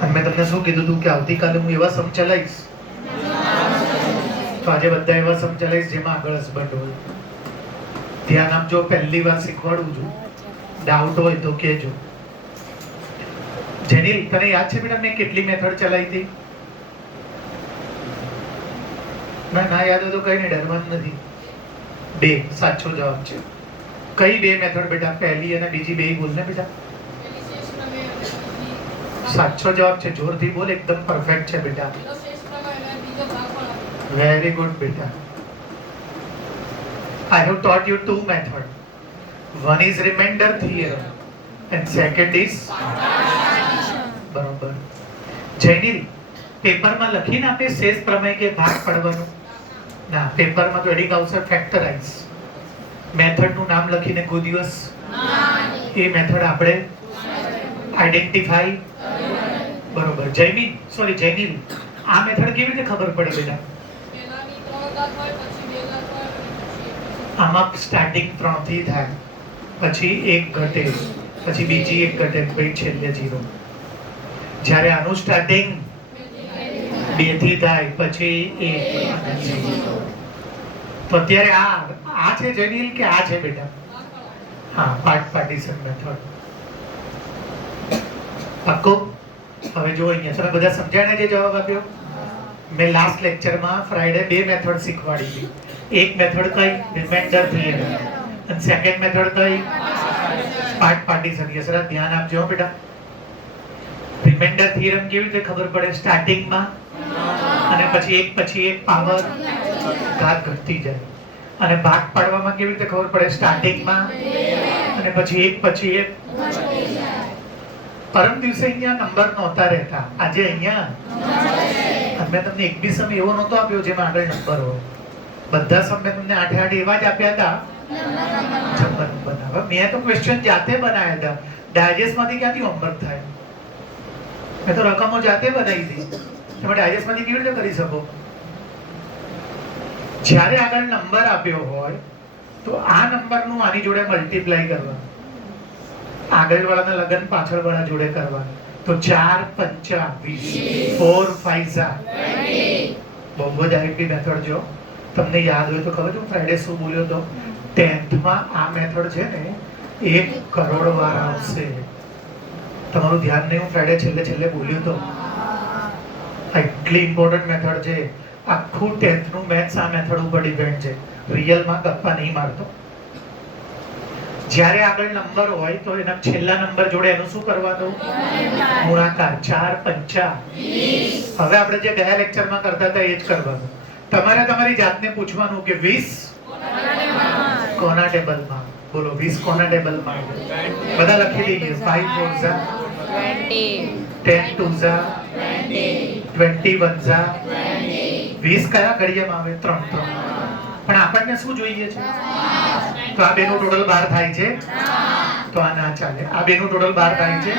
અને મેં તમને શું કીધું હતું કે આવતીકાલે હું એવા સમ ચલાવીશ, તો આજે બધા એવા સમ ચલાવીશ જેમાં આગળ હસબન્ડ હોય. ધ્યાન આપજો, પહેલી વાર શીખવાડું છું, ડાઉટ હોય તો કહેજો. જેનિલ, તને યાદ છે બેટા મેં કેટલી મેથડ ચલાવી હતી? ના યાદ હોય તો કઈ નહીં, ડરવાનું નથી. 2 સાચો જવાબ છે. કઈ 2 મેથડ બેટા? પહેલી અને બીજી 2 બોલ ને બેટા. સાચો જવાબ છે, જોરથી બોલ, એકદમ પરફેક્ટ છે બેટા. વેરી ગુડ બેટા. I have taught you 2 methods. One is remainder theorem and second is બરોબર. જૈનિલ, પેપરમાં લખીને આપે શેષ પ્રમેય કે ભાગ પાડવાનું? ના, પેપરમાં તો એડિંગ આવશે ફેક્ટરાઇઝ. મેથડનું નામ લખીને કોઈ દિવસ એ મેથડ આપણે આઈડેન્ટિફાઈ. બરોબર. જૈનિલ, આ મેથડ કેવી રીતે ખબર પડી બેટા? આમાં સ્ટાર્ટિંગ 3 થી થાય, પછી 1 ઘટે, પછી બીજી 1 ઘટે, પછી છેલ્લે 0. જ્યારે આનું સ્ટાર્ટિંગ 2 થી થાય, પછી 1. તો અત્યારે આ છે જૈનિલ કે આ છે બેટા? હા, પાર્ટ પાર્ટીશન મેથડ. પાક્કો? હવે જો અહીંયા તમે બધા સમજાણે જે જવાબ આપ્યો. મેં લાસ્ટ લેક્ચરમાં ફ્રાઈડે 2 મેથડ શીખવાડી હતી. એક મેથડ કઈ? Remainder theorem. અને સેકન્ડ મેથડ કઈ? Part partition. યસરા, ધ્યાન આપજો બેટા. રિમાઇન્ડર થિયરમ કેવી રીતે ખબર પડે? સ્ટાર્ટિંગમાં અને પછી એક પાવર ઘાત ઘટતી જાય. અને ભાગ પાડવામાં કેવી રીતે ખબર પડે? સ્ટાર્ટિંગમાં અને પછી એક. પરમ દિવસે અહીંયા નંબર નહોતા રહેતા, આજે અહીંયા. મેં તમને એક બી સમ એવો નહોતો આપ્યો જેમાં આગળ નંબર હોય. બધા સમ મેં તમને 8 એવા જ આપ્યા હતા. મેં તો ક્વેશ્ચન જાતે બનાવ્યા હતા. ડાયજેસ્ટમાંથી ક્યાંથી હોમવર્ક થાય? મેં તો રકમો જાતે બનાવી હતી. તમે ડાયજેસ્ટમાંથી કેવી રીતે કરી શકો? જ્યારે આગળ નંબર આપ્યો હોય તો આ નંબરનું આની જોડે મલ્ટીપ્લાય કરવાનું. આગળવાળાના લગન પાછળવાળા જોડે કરવાનું. તો 4 5 20, 4 5 બહુ જ આઈપી મેથડ. જો તમને યાદ હોય તો ખબર છે ફ્રાઈડે શું બોલ્યો તો? 10th માં આ મેથડ છે ને 1 કરોડ વાર આવશે. તમારું ધ્યાન નહીં, હું ફ્રાઈડે છેલ્લે બોલ્યો તો. એટલી ઇમ્પોર્ટન્ટ મેથડ છે. આખું 10th નું મેથ્સ આ મેથડ ઉપર ડિપેન્ડ છે. રિયલમાં ગપ્પા નહીં મારતો. જ્યારે આગળ નંબર હોય તો એના છેલ્લા નંબર જોડે એનું શું કરવાનું? ગુણાકાર. 4 5 20. હવે આપણે જે ગયા લેક્ચરમાં કરતા હતા એ જ કરવાનું. તમારે તમારી જાતને પૂછવાનું કે 20 કોના ટેબલમાં? બોલો, 20 કોના ટેબલમાં? બધા લખી દઈએ. 5 4 ઝા 10 2 ઝા 21 ઝા 20 કયા ઘડિયામાં આવે? 3 પણ આપણને શું જોઈએ છે? તો આ બેનું ટોટલ 12 થાય છે. તો આ ના ચાલે. આ બેનું ટોટલ 12 થાય છે.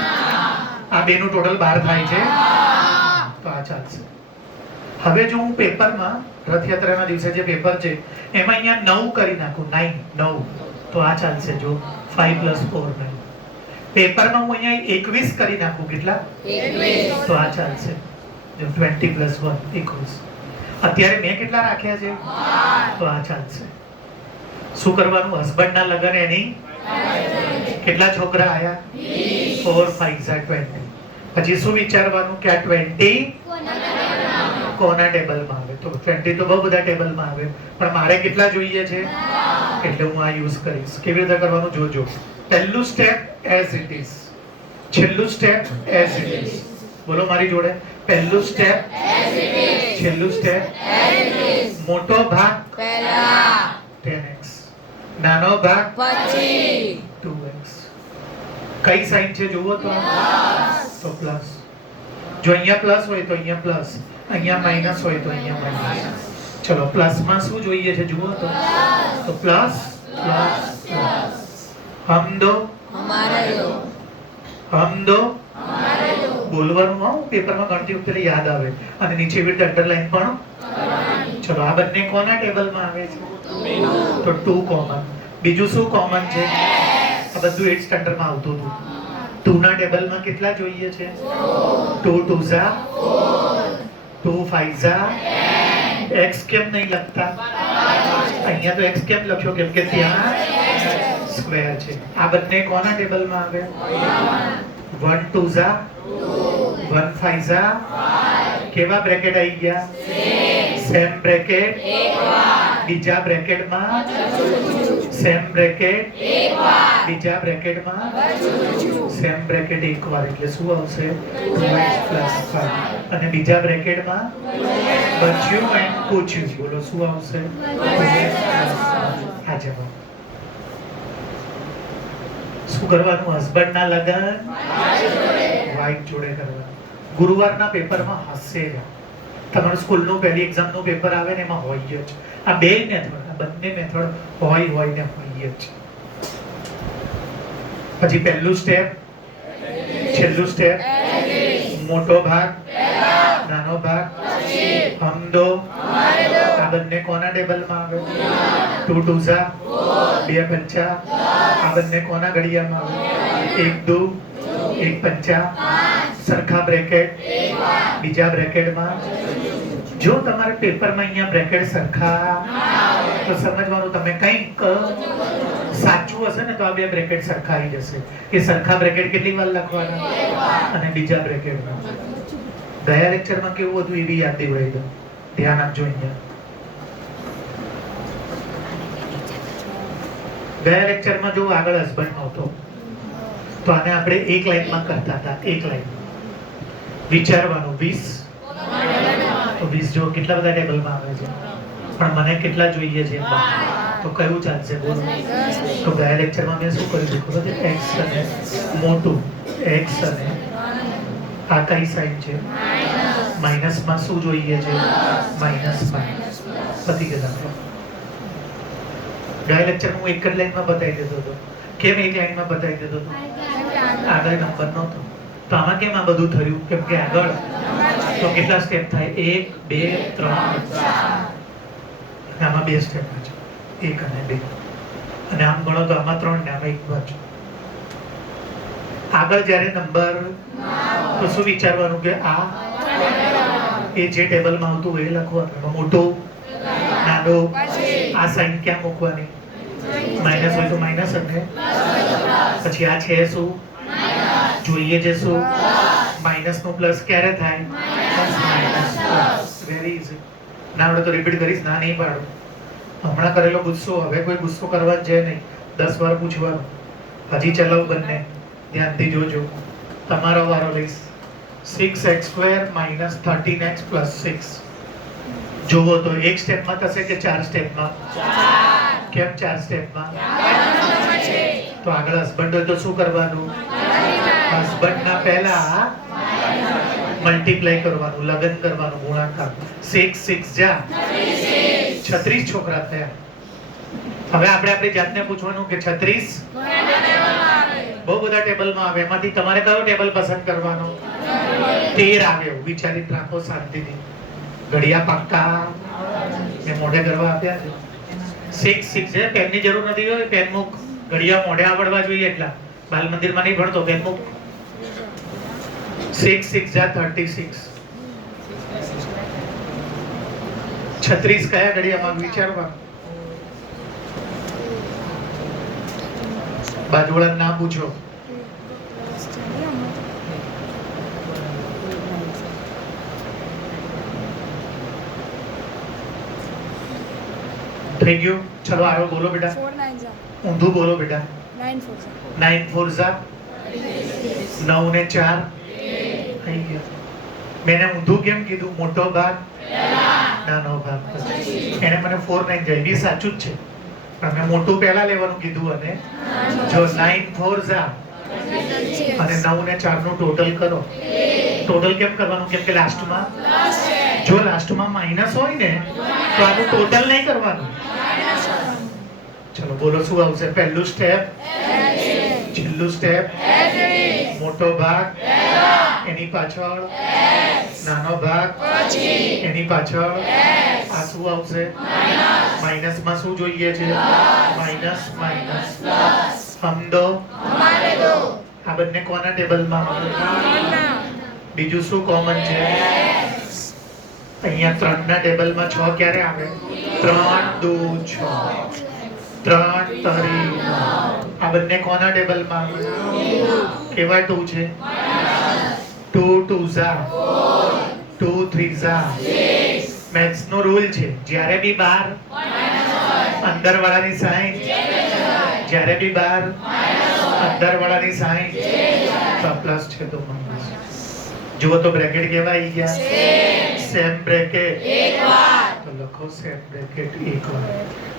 આ બેનું ટોટલ 12 થાય છે. તો આ ચાલશે. હવે જો હું પેપરમાં રથયાત્રાના દિવસે જે પેપર છે એમાં અહીંયા 9 કરી નાખું, 9 તો આ ચાલશે. જો 5 + 4 9. પેપરમાં હું અહીંયા 21 કરી નાખું, કેટલા? 21. તો આ ચાલશે. જો 20 + 1 21. અત્યારે મેં કેટલા રાખ્યા છે? તો આ ચાલશે. શું કરવાનું? હસબન્ડના લગન એની કેટલા છોકરા આયા? 4 5 20. પછી શું વિચારવાનું કે આ 20 કોના ટેબલમાં આવે? તો 20 તો બહુ બધા ટેબલમાં આવે, પણ મારે કેટલા જોઈએ છે? એટલે હું આ યુઝ કરીશ. કેવી રીતે કરવાનું જોજો. પહેલું સ્ટેપ એઝ ઇટ ઇઝ, છેલ્લું સ્ટેપ એઝ ઇટ ઇઝ. બોલો મારી જોડે. પહેલું સ્ટેપ એઝ ઇટ ઇઝ, છેલ્લું સ્ટેપ એઝ ઇટ ઇઝ. મોટો ભાગ પહેલા 10x, નાનો ભાગ પછી 2x. કઈ સાઈન છે જુઓ તો? તો પ્લસ. જો અહીંયા પ્લસ હોય તો અહીંયા પ્લસ, અહીંયા માઈનસ હોય તો અહીંયા માઈનસ. ચલો, પ્લસમાં શું જોઈએ છે જુઓ તો? તો પ્લસ પ્લસ પ્લસ. હમ દો હમારે દો, હમ દો હમારે દો. બોલવાનું આવું પેપરમાં ગણતી વખતે યાદ આવે. અને નીચે એવી રીતે અંડરલાઈન પણ. ચલો, આ બંને કોના ટેબલમાં આવે છે? તો 2 કોમન. બીજું શું કોમન છે? આ બધું 8th સ્ટાન્ડર્ડમાં આવતું હતું. 2 ના ટેબલમાં કેટલા જોઈએ છે? 2 2 ઝા 2 5 ઝા x કેમ નહીં લખતા? અહીંયા તો x કેમ લખ્યો? કેમ કે ત્યાં સ્ક્વેર છે. આ બંને કોના ટેબલમાં આવે? 1 2 ઝા 1 5 ઝા કેવા બ્રેકેટ આવી ગયા? સેમ બ્રેકેટ બીજા બ્રેકેટમાં સેમ બ્રેકેટ બીજા બ્રેકેટમાં સેમ બ્રેકેટ એકવાર એટલે શું આવશે? 2x + 5 અને બીજા બ્રેકેટમાં બચ્યું એન્ડ પૂછ્યું. બોલો શું આવશે? 2x + 5. આ જવાબ. શું કરવાનું? હસબન્ડના લગન વાઈફ જોડે કરવા. ગુરુવારના પેપરમાં હશે જ. તમારું સ્કૂલનું પહેલી એક્ઝામનું પેપર આવે ને એમાં હોય જ. આ બે મેથડ, આ બંને મેથડ હોય ને હોય જ. પછી પહેલું સ્ટેપ, છેલ્લું સ્ટેપ, મોટો ભાગ, નાનો ભાગ, હમ દો. આ બંને કોના ટેબલમાં આવે? 2 2 ઝા 2 પંચા. આ બંને કોના ઘડિયામાં આવે? 1 2 1 પંચા. સરખા બ્રેકેટ બીજા બ્રેકેટમાં. જો તમારે પેપરમાં અહીંયા બ્રેકેટ સરખા તો સમજવાનું તમે કંઈક સાચું હશે ને તો આ બે બ્રેકેટ સરખા આવી જશે. એ સરખા બ્રેકેટ કેટલી વાર લખવાના? અને બીજા બ્રેકેટમાં. ગયા લેક્ચરમાં કેવું હતું એવી યાદ દેવડાવી દો. ધ્યાન આપજો. અહીંયા ગયા લેક્ચરમાં જો આગળ હસબન્ડ નહોતો તો આને આપણે એક લાઈનમાં કરતા હતા. એક લાઈન વિચારવાનું 20 તો 20 જો કેટલા બધા ટેબલમાં આવે છે પણ મને કેટલા જોઈએ છે? તો કયું ચાલશે? બોલો. તો ગયા લેક્ચરમાં મેં શું કર્યું ખબર છે? x અને મોટું x અને આ કઈ સાઈન છે? માઇનસમાં શું જોઈએ છે? માઇનસ. પતી ગયા. ગયા લેક્ચરમાં હું એક જ લાઈનમાં બતાવી દેતો હતો. કેમ એક લાઈનમાં બતાવી દેતો હતો? આગળ નંબર નહોતો. તો આમાં કેમ આ બધું થયું? કેમ કે આગળ તો કેટલા સ્ટેપ થાય? 1 2 3 4. આમાં 2 સ્ટેપ છે, 1 અને 2. અને આમ ગણો તો આમાં 3 ને આમાં 1 બાજુ. આગળ જ્યારે નંબર તો શું વિચારવાનું કે આ એ જે ટેબલમાં આવતું એ લખવાનું. એમાં મોટો નાનો આ સાઈન ક્યાં મૂકવાની? માઇનસ હોય તો માઇનસ અને પછી આ છે શું? જોઈએ છે શું? માઇનસ નું પ્લસ ક્યારે થાય? Very easy. ના આવડે તો રિપીટ કરીશ. ના નહીં પાડો. હમણાં કરેલો ગુસ્સો હવે કોઈ ગુસ્સો કરવા જ જાય નહીં. 10 વાર પૂછવાનું. હજી ચલાવ બંને. ધ્યાનથી જોજો. તમારો વારો લઈશ. 6x² - 13x + 6. જોવો તો એક સ્ટેપમાં થશે કે 4 સ્ટેપમાં? કેમ 4 સ્ટેપમાં? તો આગળ હસબન્ડ હોય તો શું કરવાનું? હસબન્ડના પહેલા મલ્ટીપ્લાય કરવાનું, લગન કરવાનું, ગુણાકાર. 6 6 જા 36 છોકરા થયા. હવે આપણે આપણી જાતને પૂછવાનું કે 36 બહુ બધા ટેબલમાં આવે. એમાંથી તમારે કયો ટેબલ પસંદ કરવાનો? 13 આવે એવું વિચારી રાખો શાંતિથી. ઘડિયા પાક્કા મેં મોઢે કરવા આપ્યા છે. 6 6 છે. પેનની જરૂર નથી હોય. પેન મૂક. ઘડિયા મોઢે આવડવા જોઈએ એટલા. બાલ મંદિરમાં નહીં ભણતો. પેન મૂક. 6 6 જા 36. 36 કયા ઘડિયામાં વિચારવા? બાજુવાળા ના પૂછો. થઈ ગયું? ચલો આવ્યો. બોલો બેટા. 4 9 જા ઊંધું બોલો બેટા. 9 4 જા 9 4 ઝા 9 ને 4 થઈ ગયો. મેં ઊંધું કેમ કીધું? મોટો ભાગ નાનો ભાગ. એને મને 4 9 જાય બી સાચું જ છે પણ મેં મોટું પહેલા લેવાનું કીધું. અને જો 9 4 ઝા અને 9 ને 4 નું ટોટલ કરો. ટોટલ કેમ કરવાનું? કેમ કે લાસ્ટમાં જો લાસ્ટમાં માઇનસ હોય ને તો આનું ટોટલ નહીં કરવાનું. ચલો બોલો શું આવશે? પહેલું સ્ટેપ, છેલ્લું સ્ટેપ, મોટો ભાગ એની પાછળ, નાનો ભાગ એની પાછળ. આ શું આવશે? માઇનસ માં શું જોઈએ છે? Minus minus. હમ દો. આ બંને કોના ટેબલમાં? બીજું શું કોમન છે? અહીંયા 3 ના ટેબલમાં 6 ક્યારે આવે? 3 દુ 6, 3 તરી 9. આ બંને કોના ટેબલમાં? કેવા 2 છે? 2 2 ઝા 2 3 ઝા 6. મેથ્સ નો રૂલ છે, જ્યારે બી 12 અંદર વાળાની સાઈન, જ્યારે બી 12 અંદર વાળાની સાઈન તો પ્લસ છે તો માઈનસ. જુઓ તો બ્રેકેટ કેવા આવી ગયા? સેમ બ્રેકેટ એકવાર તો લખો સેમ બ્રેકેટ એકવાર.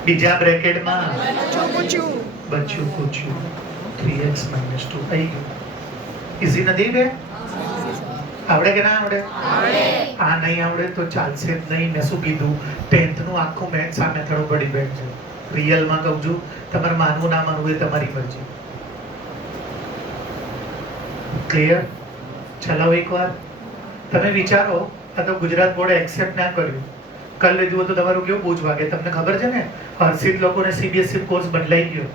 બીજા બ્રેકેટમાં બચ્યું પૂછ્યું 3x - 2 આવી ગયું. ઈઝી નથી બે? આવડે કે ના આવડે? આ નહીં આવડે તો ચાલશે જ નહીં. મેં શું કીધું? 10th નું આખું મેથ્સ આ મેથડ ઉપર ડિપેન્ડ છે. રિયલમાં કહું છું, તમારે માનવું ના માનવું એ તમારી મરજી. ક્લિયર? ચલાવો એકવાર. તમે વિચારો, આ તો ગુજરાત બોર્ડે એક્સેપ્ટ ના કર્યું, કરી લીધું તો તમારું કેવું બૂજ વાગે. તમને ખબર છે ને, હર્ષિત લોકોને CBSE કોર્સ બદલાઈ ગયો.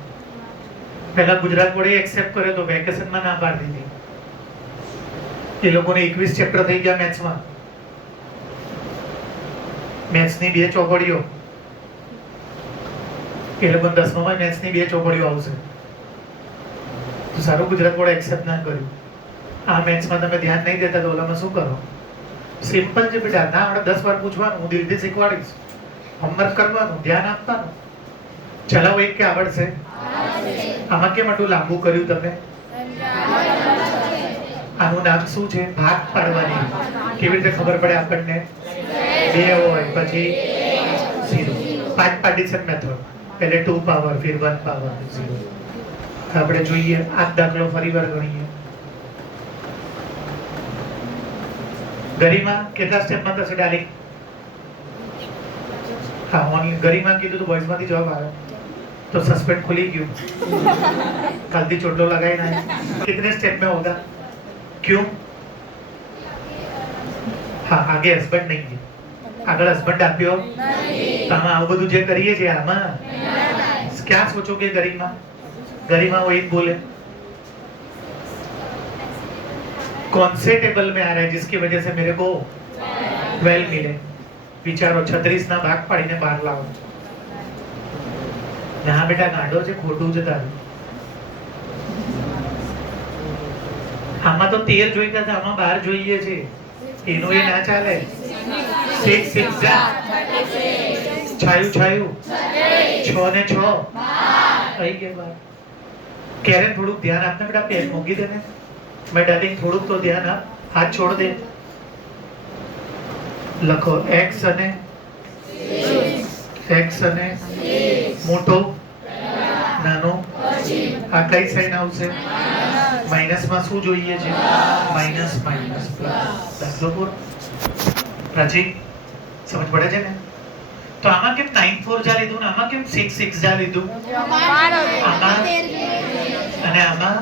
પહેલા ગુજરાત બોર્ડે એક્સેપ્ટ કર્યો તો વેકેશનમાં ના પાડી દીધી. એ લોકોને 21 ચેપ્ટર થઈ ગયા મેથ્સમાં. મેથ્સની 2 ચોપડીઓ, એ લોકો 10માં મેથ્સની 2 ચોપડીઓ આવશે. તો સારું ગુજરાત બોર્ડે એક્સેપ્ટ ના કર્યું. આ મેથ્સમાં તમે ધ્યાન નહીં દેતા તો ઓલામાં શું કરો? સિમ્પલ છે બેટા, ના આવડે 10 વાર પૂછવાનું, હું દિલથી શીખવાડીશ. હોમવર્ક કરવાનું, ધ્યાન આપવાનું. ચલાવો એક કે આવડશે? આમાં કેમ આટલું લાંબુ કર્યું તમે? આનું નામ શું છે? ભાગ પાડવાની. કેવી રીતે ખબર પડે આપણને? 2 હોય પછી 0. 5 પાર્ટીશન મેથડ. પહેલે 2 પાવર, फिर 1 પાવર 0. આપણે જોઈએ આ દાખલો ફરીવાર ગણીએ. ગરિમા કેટલા સ્ટેપમાં થશે ડાર્લિંગ? હા, ઓનલી ગરિમા કીધું તો બોયઝમાંથી જવાબ આવ્યો तो सस्पेंड खुली क्यों? हल्दी चोटो लगाई ना. कितने स्टेप में होगा? क्यों? हाँ, आगे हस्बैंड नहीं है. આગળ હસબન્ડ આપ્યો તમે આવું બધું જે કરીએ છીએ આમાં क्या सोचोगे? गरिमा गरिमा वही बोले कौन से टेबल में आ रहा है जिसकी वजह से मेरे को 12 मिले? विचारो 36 ના ભાગ પાડીને 12 લાવો. ના બેટા ગાંડો છે, ખોટું છે તારું. આમાં તો 13 જોઈતા હતા, આમાં 12 જોઈએ છે. એનું એ ના ચાલે. 6 6 જા 36 છાયું છાયું 6 ને 6 આવી ગયા 12. ક્યારે થોડુંક ધ્યાન આપને બેટા, પેન મૂકી દે ને. મેં ડાર્લિંગ થોડુંક તો ધ્યાન આપ, હાથ છોડ દે. લખો x અને મોટો નાનો. આ કઈ સાઈન આવશે? માઈનસ માં શું જોઈએ છે? Minus minus plus. દાખલો પૂરો. રાજી સમજ પડે છે ને? તો આમાં કેમ 9 4 જા લીધું ને આમાં કેમ 6 6 જા લીધું? આમાં અને આમાં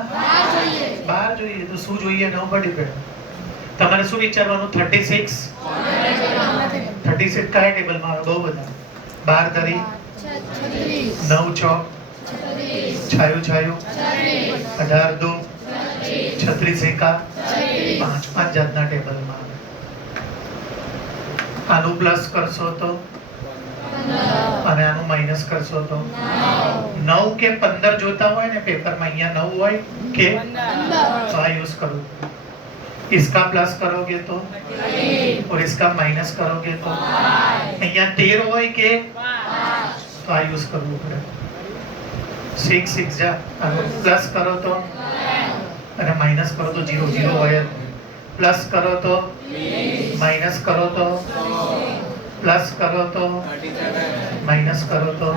12 જોઈએ. તો શું જોઈએ? 9 પર ડિપેન્ડ. તમારે શું વિચારવાનું? 36 કયા ટેબલમાં આવે? બહુ બધા. 12 તારી 9 6 છાયું છાયું 18 2 36 એકા 5 જાતના ટેબલમાં આવે. આનું પ્લસ કરશો તો અને આનું માઈનસ કરશો તો 9 કે 15 જોતા હોય ને પેપરમાં, અહીંયા 9 હોય કે तो यूज करो. इसका प्लस करोगे तो और इसका माइनस करोगे तो અહીંયા 13 હોય કે તો આ યુઝ કરવું પડે. 6 6 જા પ્લસ કરો તો અને માઈનસ કરો તો 0 0 હોય. પ્લસ કરો તો માઈનસ કરો તો પ્લસ કરો તો માઈનસ કરો તો.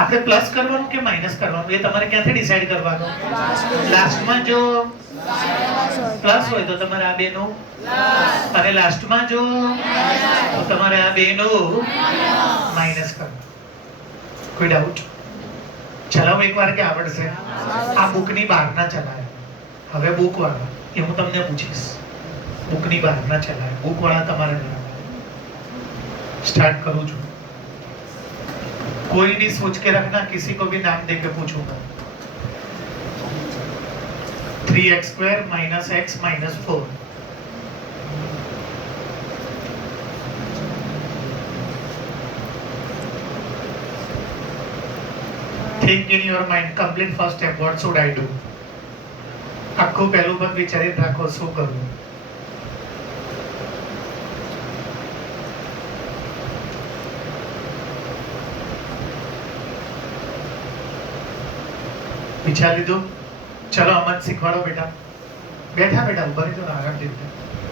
આપણે પ્લસ કરવાનું કે માઈનસ કરવાનું એ તમારે ક્યાંથી ડિસાઈડ કરવાનું? લાસ્ટમાં જો પ્લસ હોય તો તમારે આ બેનું અને લાસ્ટમાં જો તો તમારે આ બેનું માઈનસ કરવાનું. કોઈ ડાઉટ? ચલાવો એકવાર કે આવડશે? આ બુકની બહારના ચલાય. હવે બુક વાળા એ હું તમને પૂછીશ. બુકની બહારના ચલાય, બુક વાળા તમારે स्टार्ट करूं છું. कोई भी सोच के रखना, किसी को भी नाम दे के पूछूंगा. 3x² - x - 4. Think in your mind, complete first step. What should I do? આખું પહેલું પદ વિચારી રાખો, શું કરવું? વિચાર લીધું? ચલો અમન શીખવાડો બેટા. બેઠા બેટા ઉભા રહી જાઓ આરામથી.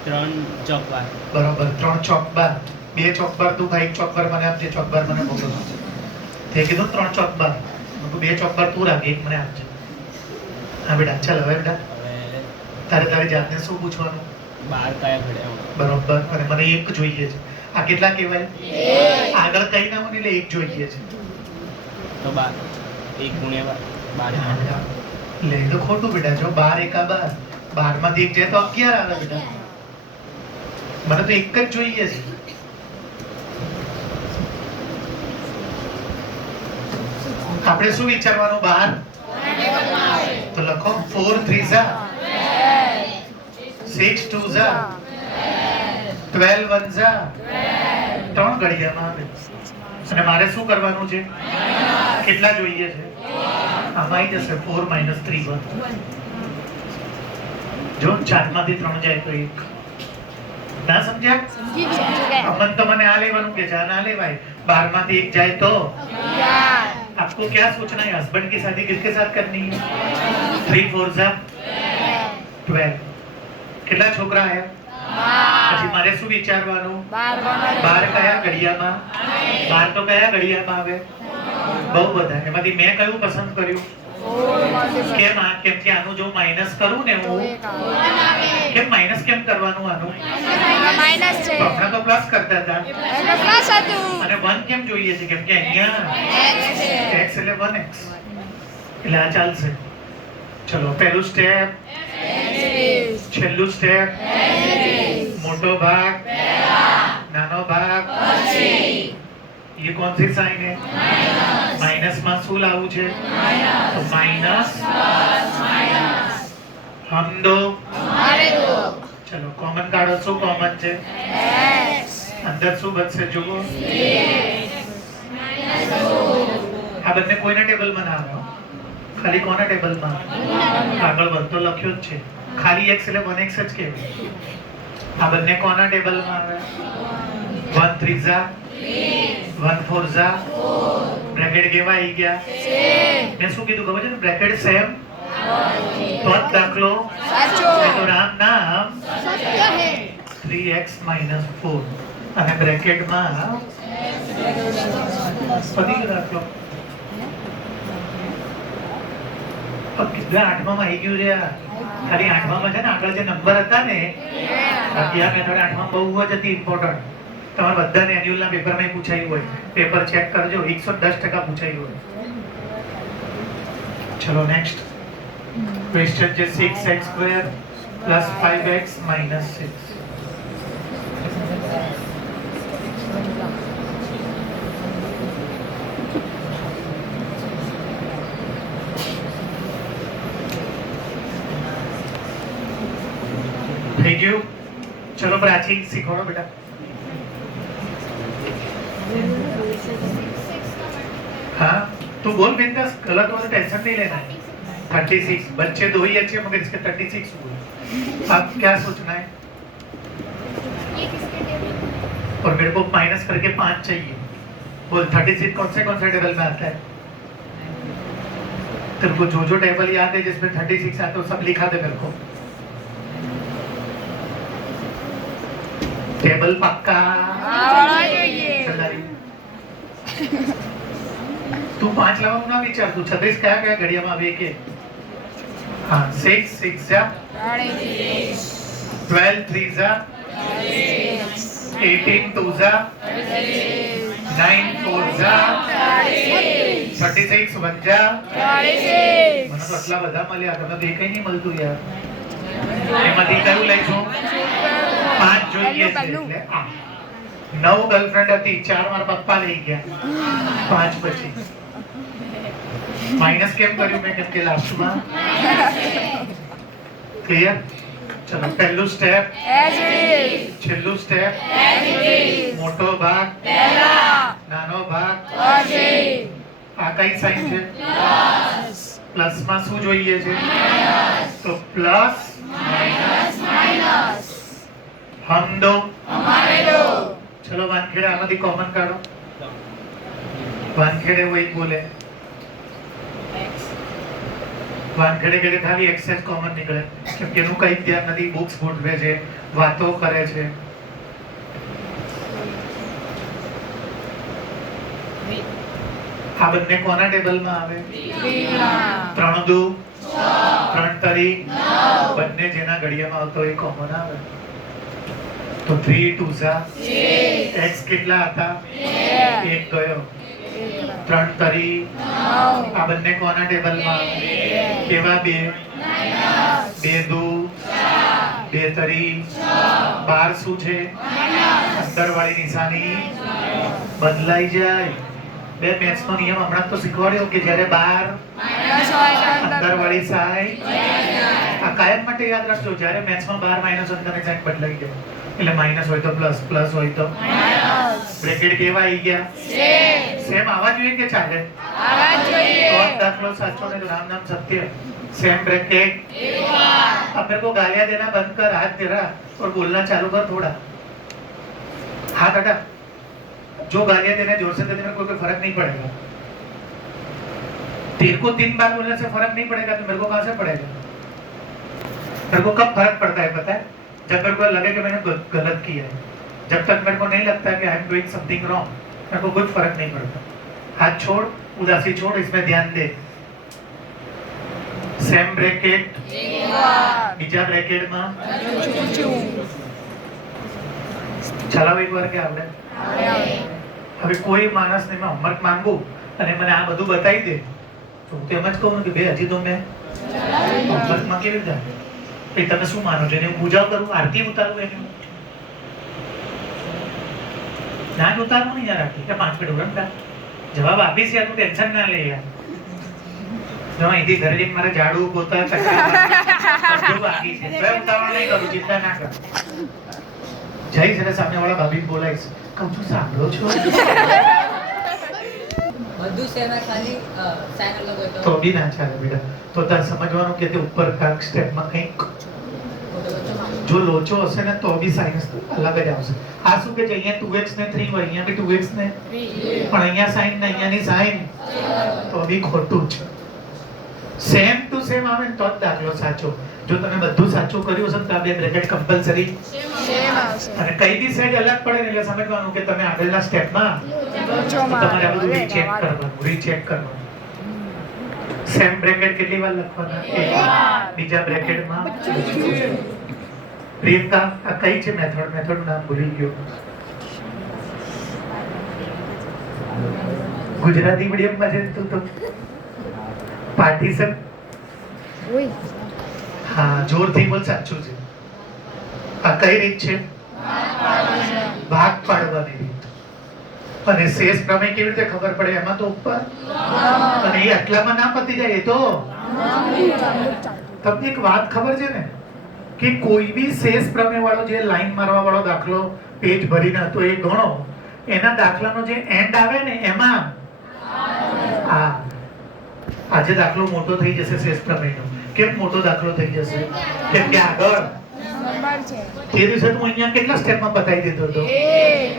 3 ચોક 12. બરોબર, 3 ચોક 12. 2 ચોક 12 તું ભાઈ, 1 ચોક 12 મને આપજે, ચોક 12 મને મોકલો. તે કીધું 3 ચોક 12. તું 2 ચોક 12 તું રાખ, 1 મને આપજે. હા બેટા, ચાલ હવે બેટા હવે તારી જાતને શું પૂછવાનું? 12 કયા ઘડ્યા? બરોબર, અને મને 1 જોઈએ છે. આ કેટલા કહેવાય? આગળ કઈ ના મને એટલે 1 જોઈએ છે. તો 12 1 ગુણ્યા 12. લે તો ખોટું બેટા, જો 12 એકા 12, 12 માંથી 1 જાય તો 11 આવે બેટા. મને તો 1 જ જોઈએ છે. આપણે શું વિચારવાનું? 12 તો લખો 4 3 જા 6 2 જા 12 1 જા 3 ઘડિયામાં આવે. અને મારે શું કરવાનું છે? કેટલા જોઈએ છે? આમાં આવી જશે 4 - 3 1. જો 4 માંથી 3 જાય તો 1. ના સમજ્યા? અમન તો મને આ લેવાનું કે જા ના લેવાય. 12 માંથી 1 જાય तो आपको क्या सोचना है? हस्बैंड की शादी किसके साथ करनी है? 3 4 જા 12. કેટલા છોકરા આયા? પછી મારે શું વિચારવાનું? 12 કયા ઘડિયામાં? 12 તો કયા ઘડિયામાં આવે? બહુ બધા. એમાંથી મેં કયું પસંદ કર્યું? કેમ કે આનું જો માઈનસ કરું ને હું, કેમ માઈનસ કેમ કરવાનું આનું? માઈનસ છે હમણાં તો પ્લસ કરતા હતા. એનો પ્લસ હતું અને 1 કેમ જોઈએ છે? કેમ કે અહીંયા x એટલે 1x. એટલે આ ચાલશે. ચલો પહેલું સ્ટેપ, છેલ્લું સ્ટેપ, મોટો ભાગ, નાનો ભાગ. ये कौन सी साइन है? माइनस में શું લાવવું છે? તો માइनस हम दो चलो कॉमन काढो. શું કોમન છે? અંદર શું બચશે જુઓ? આ બંને કોઈના ટેબલમાં ના આવે, ખાલી કોના ટેબલમાં? આગળ બધો લખ્યો જ છે, ખાલી x એટલે 1x જ કહેવાય. આ બંને કોના ટેબલમાં આવે? 1 3 જા 1 4 જા બ્રેકેટ કેવા આવી ગયા? મેં શું કીધું ખબર છે ને? બ્રેકેટ સેમ તો જ દાખલો સાચો તો રામ નામ સત્ય હે 3x - 4 અને બ્રેકેટમાં પતી ગયો દાખલો. કેટલા 8માં આવી ગયું છે? ખાલી 8માં છે ને આગળ જે નંબર હતા ને, બાકી આ મેથડ 8માં બહુ જ હતી ઇમ્પોર્ટન્ટ. તમારા બધાને એન્યુઅલના પેપરમાં પૂછાયું હોય, પેપર ચેક કરજો, 110% પૂછાયું હોય. ચલો નેક્સ્ટ ક્વેશ્ચન છે 6x² + 5x - 6. થઈ ગયું? ચલો પ્રાચી શીખવાડો બેટા. हाँ तू बोल बिंदास, गलत हो तो टेंशन नहीं लेना. 36 बच्चे दो ही अच्छे मगर इसके 36 हुए. अब क्या सोचना है? और मेरे को माइनस करके 5 चाहिए. बोल 36 कौन से टेबल में आता है? तेरे को जो टेबल याद है जिसमें 36 आता है सब लिखा दे मेरे को. टेबल पक्का? આવવા જોઈએ તું 5 લાવવાનું ના વિચાર. તું 36 કયા કયા ઘડિયામાં આવે કે? હા 6 6 જા 12 3 જા 18 2 જા 9 4 જા 36 1 જા. મને તો આટલા બધા મળ્યા, તમે બે કઈ નહીં મળતું યાર. એમાંથી કયું લઈશું? 5 જોઈએ છે એટલે 9 ગર્લફ્રેન્ડ હતી, 4 મારા પપ્પા લઈ ગયા, 5 પછી. માઇનસ કેમ કર્યું મેં? કેમ કે લાસ્ટમાં ક્લિયર? ચલો પહેલું સ્ટેપ, એજ ઇટ છેલ્લું સ્ટેપ, એજ ઇટ મોટો ભાગ, પહેલા નાનો ભાગ. પછી આ કઈ સાઈન છે? પ્લસ માં શું જોઈએ છે? તો પ્લસ માઇનસ હમ દો. हमारे दो ચલો વાનખેડે આમાંથી કોમન કાઢો. વાનખેડે વही બોલે. વાનખેડે કે ખાલી એક્સેસ કોમન નીકળે કેમ કે એનું કઈ ધ્યાન નથી, બુક્સ ગોઠવે છે, વાતો કરે છે. આ બંને કોના ટેબલમાં આવે? बीमा 3 દુ 3 તરી બંને જેના ઘડિયામાં આવતો એ કોમન આવે. તો 3 2 ઝા x કેટલા હતા? 1 ગયો. 3 તરી આ બંને કોના ટેબલમાં આવે? કેવા બે? 2 દુ 2 તરી 12 શું છે? અંદરવાળી નિશાની બદલાઈ જાય. બે મેથ્સ નો નિયમ હમણાં તો શીખવાડ્યો કે જ્યારે 12 અંદરવાળી સાઈડ આ કાયમ માટે યાદ રાખજો. જ્યારે મેથ્સમાં 12 માઈનસ અંદરની સાઈડ બદલાઈ જાય એટલે માઈનસ હોય તો પ્લસ, પ્લસ હોય તો બ્રેકેટ કેવા આવી ગયા? સેમ આવા જોઈએ કે ચાલે? તો જ દાખલો સાચો ને રામ નામ સત્ય. सेम ब्रैकेट अब मेरे को गालियां देना बंद कर, हाथ तेरा और बोलना चालू कर थोड़ा. हाथ हटा. जो गालियां देना जोर से देने में कोई फर्क नहीं पड़ेगा. तेरे को 3 बार बोलने से फर्क नहीं पड़ेगा तो मेरे को कहां से पड़ेगा? मेरे को कब फर्क पड़ता है पता है? जब मेरे को लगे कि मैंने गलत किया है. जब तक मेरे को नहीं लगता कि I am doing something wrong मेरे को कुछ फर्क नहीं पड़ता. हाथ छोड़, उदासी छोड़, इसमें ध्यान दे. सेम ब्रैकेट बीजा ब्रैकेट में ચલાવો એક વાર કે આપણે હવે કોઈ માણસને મેં હોમવર્ક માંગુ અને મને આ બધું બતાવી દે તો હું તો એમ જ કહું કે ભાઈ હજી તો મેં હોમવર્કમાં કેવી રીતે એ તમે શું માનો છો? એને પૂજા કરું, આરતી ઉતારું, એની ના જ ઉતારવું નહીં યાર. આરતી કે 5 મિનિટ ઉરંતા જવાબ આપીશ યાર, તું ટેન્શન ના લે યાર. જો અહીંથી ઘરે જઈને મારે ઝાડુ પોતા બધું બાકી છે તો ઉતાવળ નહીં કરું, ચિંતા ના કર. જઈશ એટલે સામે વાળા ભાભી બોલાઈશ, કહું છું સાંભળો છો? બધું સેમ ખાલી સાઈન અલગ હોય તો બી ના ચાલે બેટા. તો તાર સમજવાનું કે તે ઉપર કાંક સ્ટેપમાં કંઈક જો લોચો હશે ને તો બી સાઈન અલગ જ આવશે. આ શું કે છે અહીંયા 2x ને 3 હોય, અહીંયા બી 2x ને પણ અહીંયા સાઈન ને અહીંયાની સાઈન તો બી ખોટું છે. સેમ ટુ સેમ આવે ને તો જ દાખલો સાચો. જો તમે બધું સાચું કર્યું હશે તો આ બે બ્રેકેટ કમ્પલસરી અને કઈ બી સાઈડ અલગ પડે ને એટલે સમજવાનું કે તમે આગળના સ્ટેપમાં તમારે આ બધું રીચેક કરવાનું. સેમ બ્રેકેટ કેટલી વાર લખવાના? બીજા બ્રેકેટમાં પ્રિયંકા આ કઈ છે મેથડ? મેથડ નામ ભૂલી ગયો. ગુજરાતી મીડિયમમાં છે તું તો પાર્ટીશન. હા જોરથી બોલ, સાચું છે. આ કઈ રીત છે? ભાગ પાડવાની રીત. અને શેષ પ્રમેય કેવી રીતે ખબર પડે? એમાં તો ઉપર અને એ આટલામાં ના પતી જાય. એ તો તમને એક વાત ખબર છે ને કે કોઈ બી શેષ પ્રમેય વાળો જે લાઈન મારવા વાળો દાખલો પેજ ભરીને હતો એ ગણો, એના દાખલાનો જે એન્ડ આવે ને એમાં આજે દાખલો મોટો થઈ જશે શેષ પ્રમેયનો. કેમ મોટો દાખલો થઈ જશે? કેમ કે આગળ તે દિવસે હું અહીંયા કેટલા સ્ટેપમાં બતાવી દીધો હતો.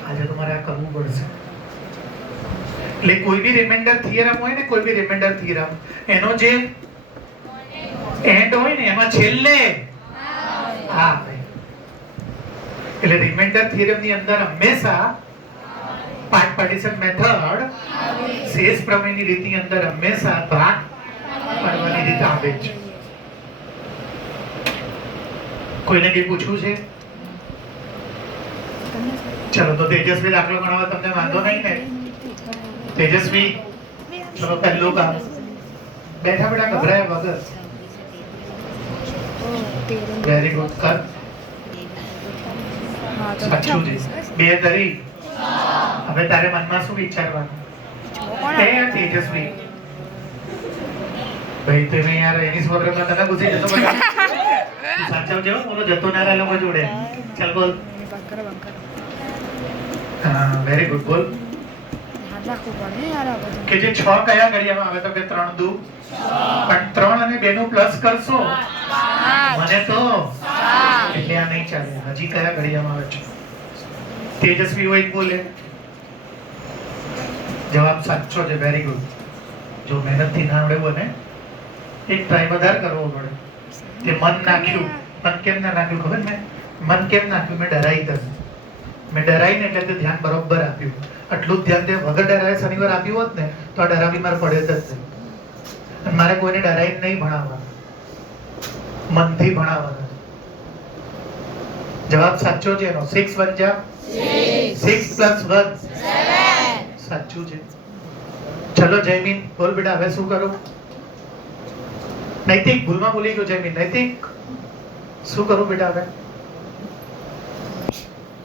આજે તમારે આ કરવું પડશે. એટલે કોઈ બી રિમાઇન્ડર થિયરમ હોય ને, કોઈ બી રિમાઇન્ડર થિયરમ એનો જે એન્ડ હોય ને એમાં છેલ્લે એટલે રિમાઇન્ડર થિયરમ ની અંદર હંમેશા પાર્ટ પાર્ટીશન મેથડ શેષ પ્રમેયની રીતની અંદર હંમેશા ભાગ પાડવાની રીત આવે છે. કોઈને કઈ પૂછવું છે? ચલો તો તેજસ્વી દાખલો ગણવા તમને વાંધો નહીં ને? તેજસ્વી ચલો પહેલું કામ બેઠા બેઠા ગભરાયા વગર. Very good. કર સાચું છે. 2 તરી. હવે તારે મનમાં શું વિચારવાનું? તેજસ્વી ભાઈ તમે યાર એની સ્વપ્નમાં તમે ઘૂસી જશો. તું સાચવજે હો, ઓલો જતો ના રહે લોકો જોડે. ચાલ બોલ. હા વેરી ગુડ બોલ. કે જે 6 કયા ઘડિયામાં આવે તો કે 3 દુ પણ 3 અને 2 નું પ્લસ કરશો મને તો એટલે આ નહીં ચાલે. હજી કયા ઘડિયામાં આવે છે? તેજસ્વી હોય એક બોલે. જવાબ સાચો છે. Very good. જો મહેનતથી ના આવડે હોય ને એક ટ્રાય વધારે કરવો પડે. તે મન નાખ્યું. મન કેમ ના નાખ્યું ખબર? મન કેમ નાખ્યું? મેં ડરાઈ તને. મેં ડરાઈને એટલે તે ધ્યાન બરોબર આપ્યું. આટલું જ ધ્યાન તે વગર ડરાય શનિવાર આપ્યું હોત ને તો આ ડરા બીમાર પડે જ નહીં. અને મારે કોઈને ડરાઈને નહીં ભણાવવા, મનથી ભણાવવાના. જવાબ સાચો છે એનો. 6 1 6 6 + 1 સાચું છે. ચલો જયમીન બોલ બેટા હવે શું કરું? નૈતિક ભૂલમાં બોલી ગયો જયમીન. નૈતિક શું કરું બેટા હવે?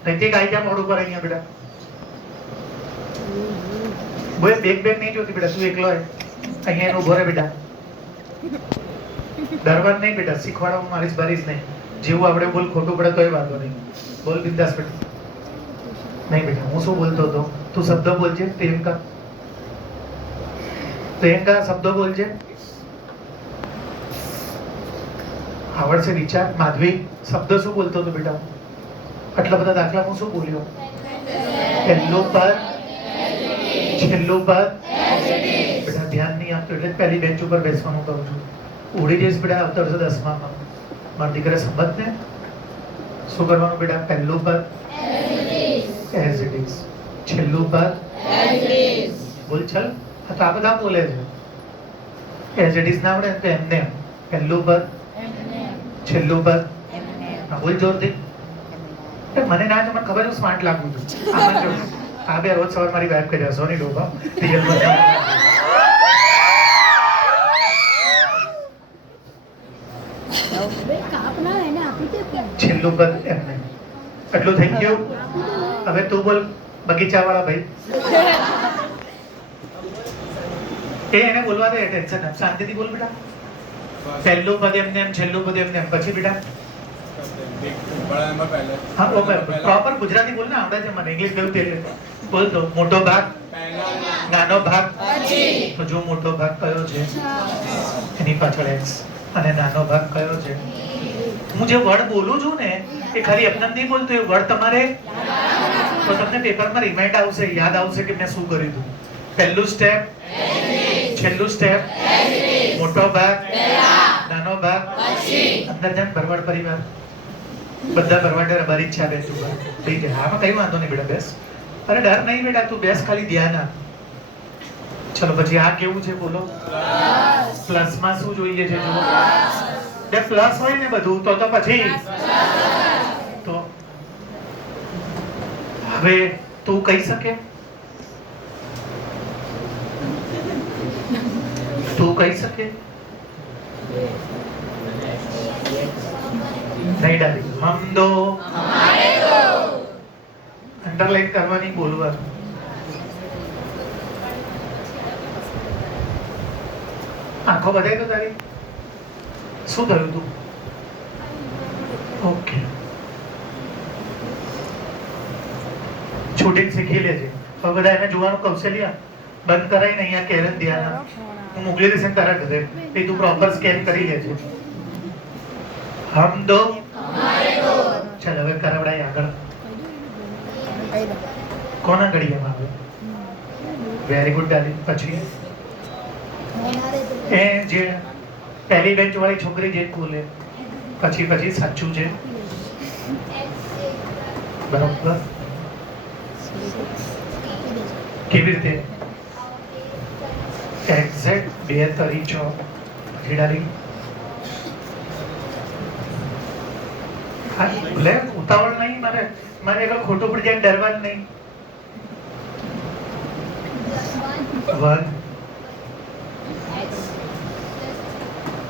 નૈતિક આવી જા મોડ ઉપર અહીંયા બેટા. બોય બેગ નહીં જોતી બેટા, તું એકલો અહીંયા એનો ઉભો રહે બેટા. ડરવાનું નહીં બેટા, શીખવાડવા મારીશ બારીશ નહીં. જેવું આપણે બોલ, ખોટું પડે તોય વાંધો નહીં. બોલ બિંદાસ બેટા. નહીં બેટા હું શું બોલતો હતો? તું શબ્દ બોલજે. પ્રિયંકા પ્રિયંકા શબ્દ બોલજે. આવડશે વિચાર. માધવી શબ્દ શું બોલતો હતો બેટા? આટલા બધા દાખલા હું શું બોલ્યો? પહેલું પદ, છેલ્લું પદ. બેટા ધ્યાન નહીં આપતો એટલે પહેલી બેન્ચ ઉપર બેસવાનું કહું છું. ઉડી જઈશ બેટા આવતા વર્ષે 10માં. મારા દીકરા સમજ ને શું કરવાનું બેટા? પહેલું પદ એઝ ઇટ ઇઝ, છેલ્લું પદ બોલ. ચલ તો આ બધા બોલે છે. એઝ ઇટ ઇઝ ના આવડે તો એમને પહેલું પદ છેલ્લું પદ બોલ જોરથી. મને ના મને ખબર હું સ્માર્ટ લાગુ છું. આ બે રોજ સવાર મારી વાઈફ કરી હશો નહીં ડોબા છેલ્લું પદ એમને. એટલું થઈ ગયું. હવે તું બોલ બગીચા વાળા ભાઈ. એને બોલવા દે, ટેન્શન ના, શાંતિથી બોલ બેટા. પહેલું પદ એમને એમ, છેલ્લું પદ એમને એમ. પછી બેટા હા પ્રોપર ગુજરાતી બોલ ને, આવડે છે મને. ઇંગ્લિશ ગયું તે બોલ. તો મોટો ભાગ, નાનો ભાગ. તો જો મોટો ભાગ કયો છે એની પાછળ x અને નાનો ભાગ કયો છે. હું જે વર્ડ બોલું છું ને એ ખાલી એમને નહીં બોલતો. એ વર્ડ તમારે તો તમને પેપરમાં રિમાઇન્ડ આવશે, યાદ આવશે કે મેં શું કર્યું હતું. પહેલું સ્ટેપ, છેલ્લું સ્ટેપ, મોટો ભાગ, નાનો ભાગ. અંદર જેમ ભરવાડ પરિવાર બધા ભરવાડે રબારી ઈચ્છા બેસ ઉપર. ઠીક છે આમાં કઈ વાંધો નહીં બેટા, બેસ. અરે ડર નહીં બેટા, તું બેસ, ખાલી ધ્યાન આપ. ચલો પછી આ કેવું છે બોલો? પ્લસ માં શું જોઈએ છે? જુઓ બે પ્લસ હોય ને બધું તો પછી તો હવે તું કહી શકે? તું કહી શકે? नहीं डाली. हम दो हमारे दो. अंडरलाइन करवानी बोलवा. આંખો બધાય તો તારી શું થયું તું? ઓકે શૂટિંગ શીખી લેજે. હવે બધા એને જોવાનું કૌશલ્ય બંધ કરાય ને અહીંયા કેરન ધ્યાન હું મોકલી દઈશ ને તારા ઘરે. એ તું પ્રોપર સ્કેન કરી લેજે. हम दो हमारे दो. चल હવે કરાવડાય આગળ. કોના ઘડિયામાં આવે? Very good darling. પછી એ જે પહેલી બેન્ચ વાળી છોકરી જે બોલે પછી સાચું છે બરાબર. કેવી રીતે? એક્ઝેક્ટ 2 તરી 6. પછી ડાર્લિંગ ભલે ઉતાવળ નહીં. મારે એનો ખોટું પડી જાય ડરવાનું નહીં.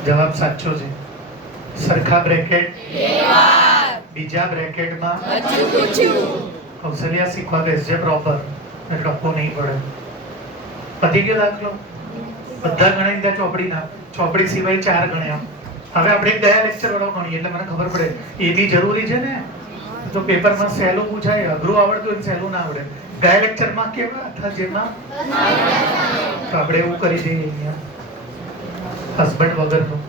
જવાબ સાચો છે. સરખા બ્રેકેટ બીજા બ્રેકેટમાં કૌશલ્યા શીખવા બેસજે પ્રોપર. ડખો નહીં પડે. પતી ગયો દાખલો? બધા ગણાઈ ગયા ચોપડીના. ચોપડી સિવાય 4 ગણ્યા. હવે આપણે એક ગયા લેક્ચર વાળો ગણીએ એટલે મને ખબર પડે એ બી જરૂરી છે ને. તો પેપરમાં સહેલું પૂછાય, અઘરું આવડતું હોય ને સહેલું ના આવડે. ગયા લેક્ચરમાં કેવા હતા જેમાં તો આપણે એવું કરી દઈએ અહીંયા હસબન્ડ વગરનું.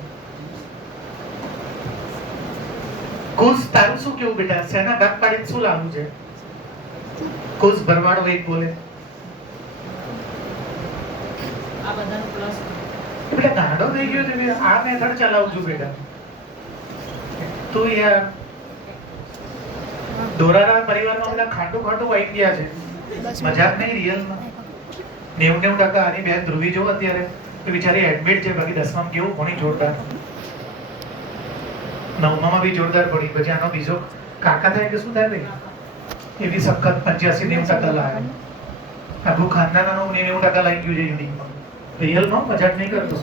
કુશ તારું શું કેવું બેટા? શેના ભાગ પાડીને શું લાવવું છે? કુશ ભરવાડો એક બોલે. આ બધાનું પ્લસ બેટા ગાંડો થઈ ગયો છે આ મેથડ ચલાવજો બેટા. તું યાર દોરારા પરિવારમાં બધા ખાટું ખાટું વાઈ ગયા છે. મજાક નહીં, રિયલમાં 90% આની બેન ધ્રુવી જો અત્યારે એ બિચારી એડમિટ છે. બાકી 10માં કેવું ભણી જોરદાર, 9માં બી જોરદાર ભણી. પછી આનો બીજો કાકા થાય કે શું થાય ભાઈ? એ બી સખત 85-90% લાવે. આખું ખાનદાનનું 90% લાગી ગયું છે યુનિકમાં. રિયલમાં મજાક નહીં કરતો.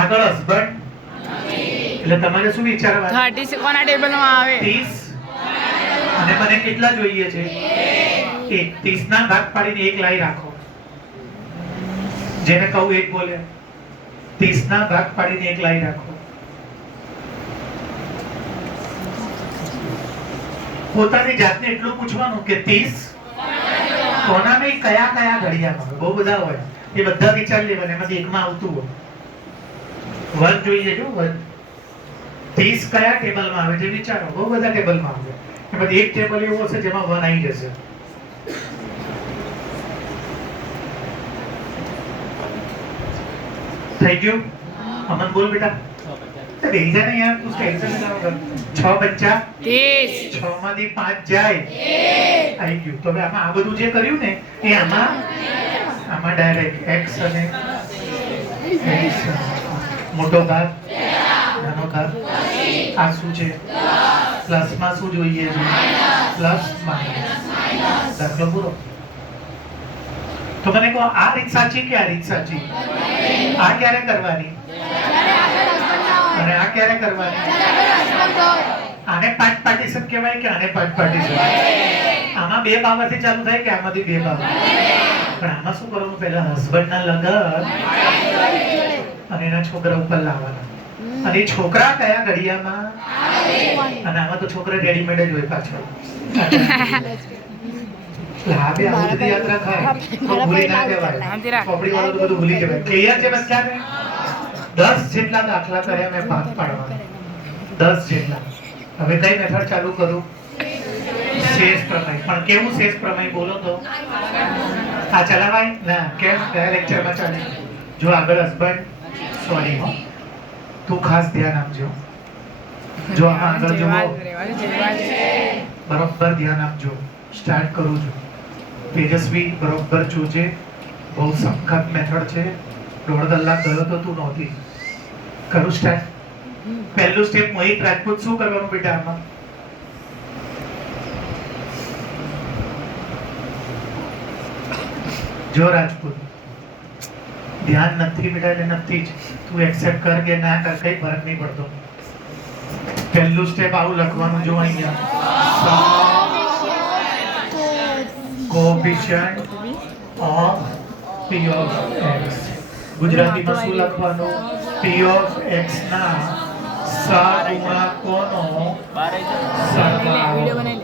આગળ હસબન્ડ એટલે તમારે શું વિચારવાનું? 30 કોના ટેબલમાં આવે? 30 અને મને કેટલા જોઈએ છે? 30 ના ભાગ પાડીને એક લાઈ રાખો. જેને કહું એક બોલે. 30 ના ભાગ પાડીને એક લાઈ રાખો. પોતાની જાતને એટલું પૂછવાનું કે 30 કોના નહીં, કયા કયા ઘડિયામાં? બહુ બધા હોય એ બધા વિચાર લેવાના, એમાંથી એકમાં આવતું હોય. વન જોઈએ જો વન 30 કયા ટેબલમાં આવે છે વિચારો. બહુ બધા ટેબલમાં આવે, એમાંથી એક ટેબલ એવું હશે જેમાં વન આવી જશે. થઈ ગયું? અમન બોલ બેટા. બેહી જા ને યાર, તું ટેન્શન ના કર. 6 બચ્ચા 30 6 માંથી 5 જાય આવી ગયું. તો હવે આમાં આ બધું જે કર્યું ને એ આમાં ડાયરેક્ટ x અને x મોટો ભાગ નાનો ભાગ આ શું છે? પ્લસ માં શું જોઈએ છે? Plus minus. દાખલો પૂરો. તો મને કહો આ રીત સાચી કે આ રીત સાચી? આ ક્યારે કરવાની અને આ ક્યારે કરવાની? આને પાંચ પાર્ટીશન કહેવાય કે આને પાંચ પાર્ટીશન? આમાં બે પાવરથી ચાલુ થાય કે આમાંથી બે પાવર? પણ આમાં શું કરવાનું? પહેલા હસબન્ડના લગન અને એના છોકરા ઉપર લાવવાના. અને એ છોકરા કયા ઘડિયામાં? અને આમાં તો છોકરા રેડીમેડ જ હોય પાછળ. લાભે આ બધી યાદ રખાય તો ભૂલી ના જવાય. કોપડી વાળું તો બધું ભૂલી જવાય. ક્લિયર છે બચ્ચાને? 10 જેટલા દાખલા કર્યા મેં ભાગ પાડવાના. 10 જેટલા. હવે કઈ મેથડ ચાલુ કરું? શેષ પ્રમેય. પણ કેવું શેષ પ્રમેય બોલો તો? આ ચલાવાય ના? કેમ? કયા લેક્ચરમાં ચાલે? જો આગળ હસબન્ડ સોરી હો, તું ખાસ ધ્યાન આપજો. જો આમાં આગળ જુઓ, બરોબર ધ્યાન આપજો. સ્ટાર્ટ કરું છું. તેજસ્વી બરોબર જોજે. બહુ સખત મેથડ છે. 1.5 કલાક ગયો તો તું નહોતી. કરું સ્ટાર્ટ. પહેલું સ્ટેપ મોહિત રાજપૂત. શું કરવાનું બેટા આમાં? જો રાજપૂત ધ્યાન નથી બેટા એટલે નથી જ. તું એક્સેપ્ટ કર કે ના કર કઈ ફરક નહીં પડતો. પહેલું સ્ટેપ આવું લખવાનું. જો અહીંયા coefficient of p of x. ગુજરાતીમાં શું લખવાનું? p of x ના સહગુણકોનો સરવાળો.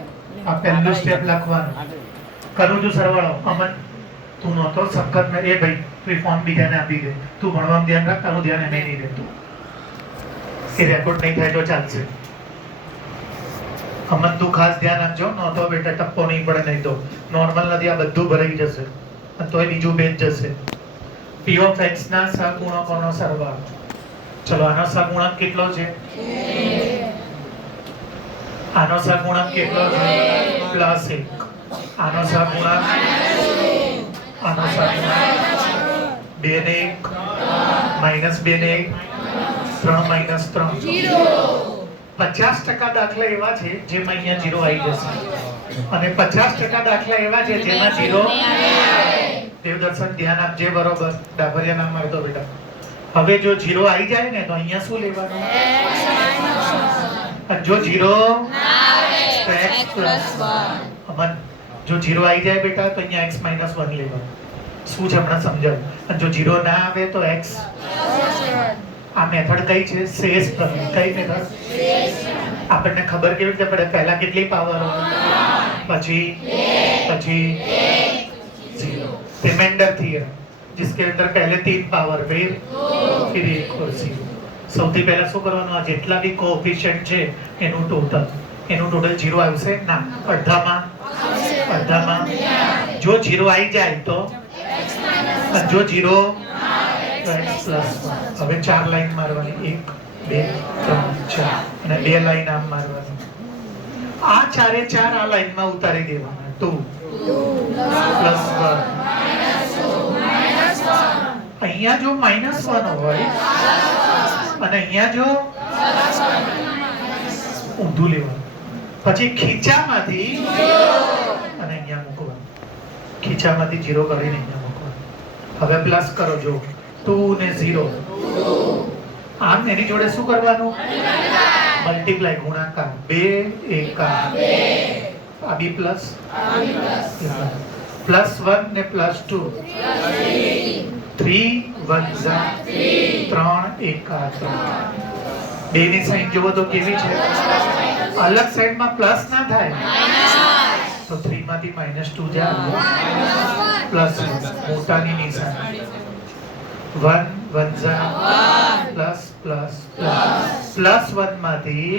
આ પહેલું સ્ટેપ લખવાનું. કરું છું સરવાળો. અમન તું નહોતો સખત મેં એ ભાઈ તું ફોન બીજાને આપી દે. તું ભણવામાં ધ્યાન રાખ, તારું ધ્યાન એમ નહીં દેતું. એ રેકોર્ડ નહીં થાય તો ચાલશે. અમન તું ખાસ ધ્યાન આપજો. નહોતો બેટા ટપ્પો નહીં પડે, નહીં તો નોર્મલ નથી. આ બધું ભરાઈ જશે અને તોય બીજું બેચ જશે. p of x ના સહગુણકોનો સરવાળો. ચલો આનો સહગુણક કેટલો છે? આનો સહગુણક કેટલો છે? +1. આનો સહગુણક આનો સહગુણક 2 ને 1 -2 ને 1 3 -3 50% દાખલા એવા છે જેમાં અહીંયા 0 આવી જશે અને 50% દાખલા એવા છે જેમાં 0 દેવદર્શન ધ્યાન આપજે. બરોબર ડાભરિયા નામ મારતો બેટા. હવે જો 0 આવી જાય ને તો અહીંયા શું લેવાનું? અને જો 0 તો x + 1. અમન જો 0 આવી જાય બેટા તો અહીંયા x - 1 લેવાનું. શું છે હમણાં સમજાવું. અને જો 0 ના આવે તો x. આ મેથડ કઈ છે? શેષ પ્રમેય. કઈ મેથડ? આપણને ખબર કેવી રીતે પડે? પહેલા કેટલી પાવર હોય, પછી 0. रिमाइंडर थियरम जिसके अंदर पहले 3 पावर फिर 1 और 0. સૌથી પહેલા શું કરવાનું? આ જેટલા બી કોએફિશિયન્ટ છે એનું ટોટલ 0 આવશે ના, અડધામાં. જો 0 આવી જાય તો અને જો 0 તો x પ્લસ 1. હવે 4 લાઈન મારવાની, 1 2 3 4 અને 2 લાઈન આમ મારવાની. આ ચારે ચાર આ લાઈનમાં ઉતારી દેવાના. 2 પ્લસ 1. અહીંયા જો -1 હોય અને અહીંયા જો ઊંધું લેવાનું, પછી ખીચામાંથી અને અહીંયા મૂકવાનું. ખીચામાંથી 0 કરીને અહીંયા મૂકવાનું. હવે પ્લસ કરો. જો 2 ને 0 આમ એની જોડે શું કરવાનું? મલ્ટીપ્લાય, ગુણાકાર. 2 એકા આ બી પ્લસ +1 ને +2 3 1 3 એકા 3. બેની સાઈન જોવો તો કેવી છે? અલગ સાઈડમાં પ્લસ ના થાય તો 3 માંથી -2 જાય, પ્લસ મોટાની નિશાની. 1 1 પ્લસ પ્લસ પ્લસ 1 માંથી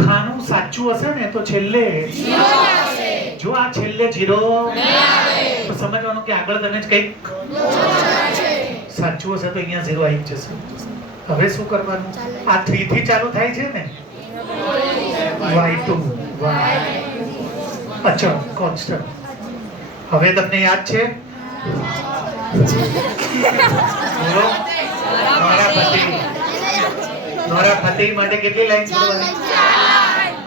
ખાનું સાચું હશે ને તો છેલ્લે 0 આવશે. જો આ છેલ્લે 0 તો સમજવાનું કે આગળ તમે જ કંઈક સાચું હશે તો અહીંયા 0 આવી જશે. હવે શું કરવાનું? આ 3 થી ચાલુ થાય છે ને, y2 અચળ કોન્સ્ટન્ટ. હવે તમને યાદ છે? બોલો. નોરા ફતેહી માટે કેટલી લાઈન છોડવાની?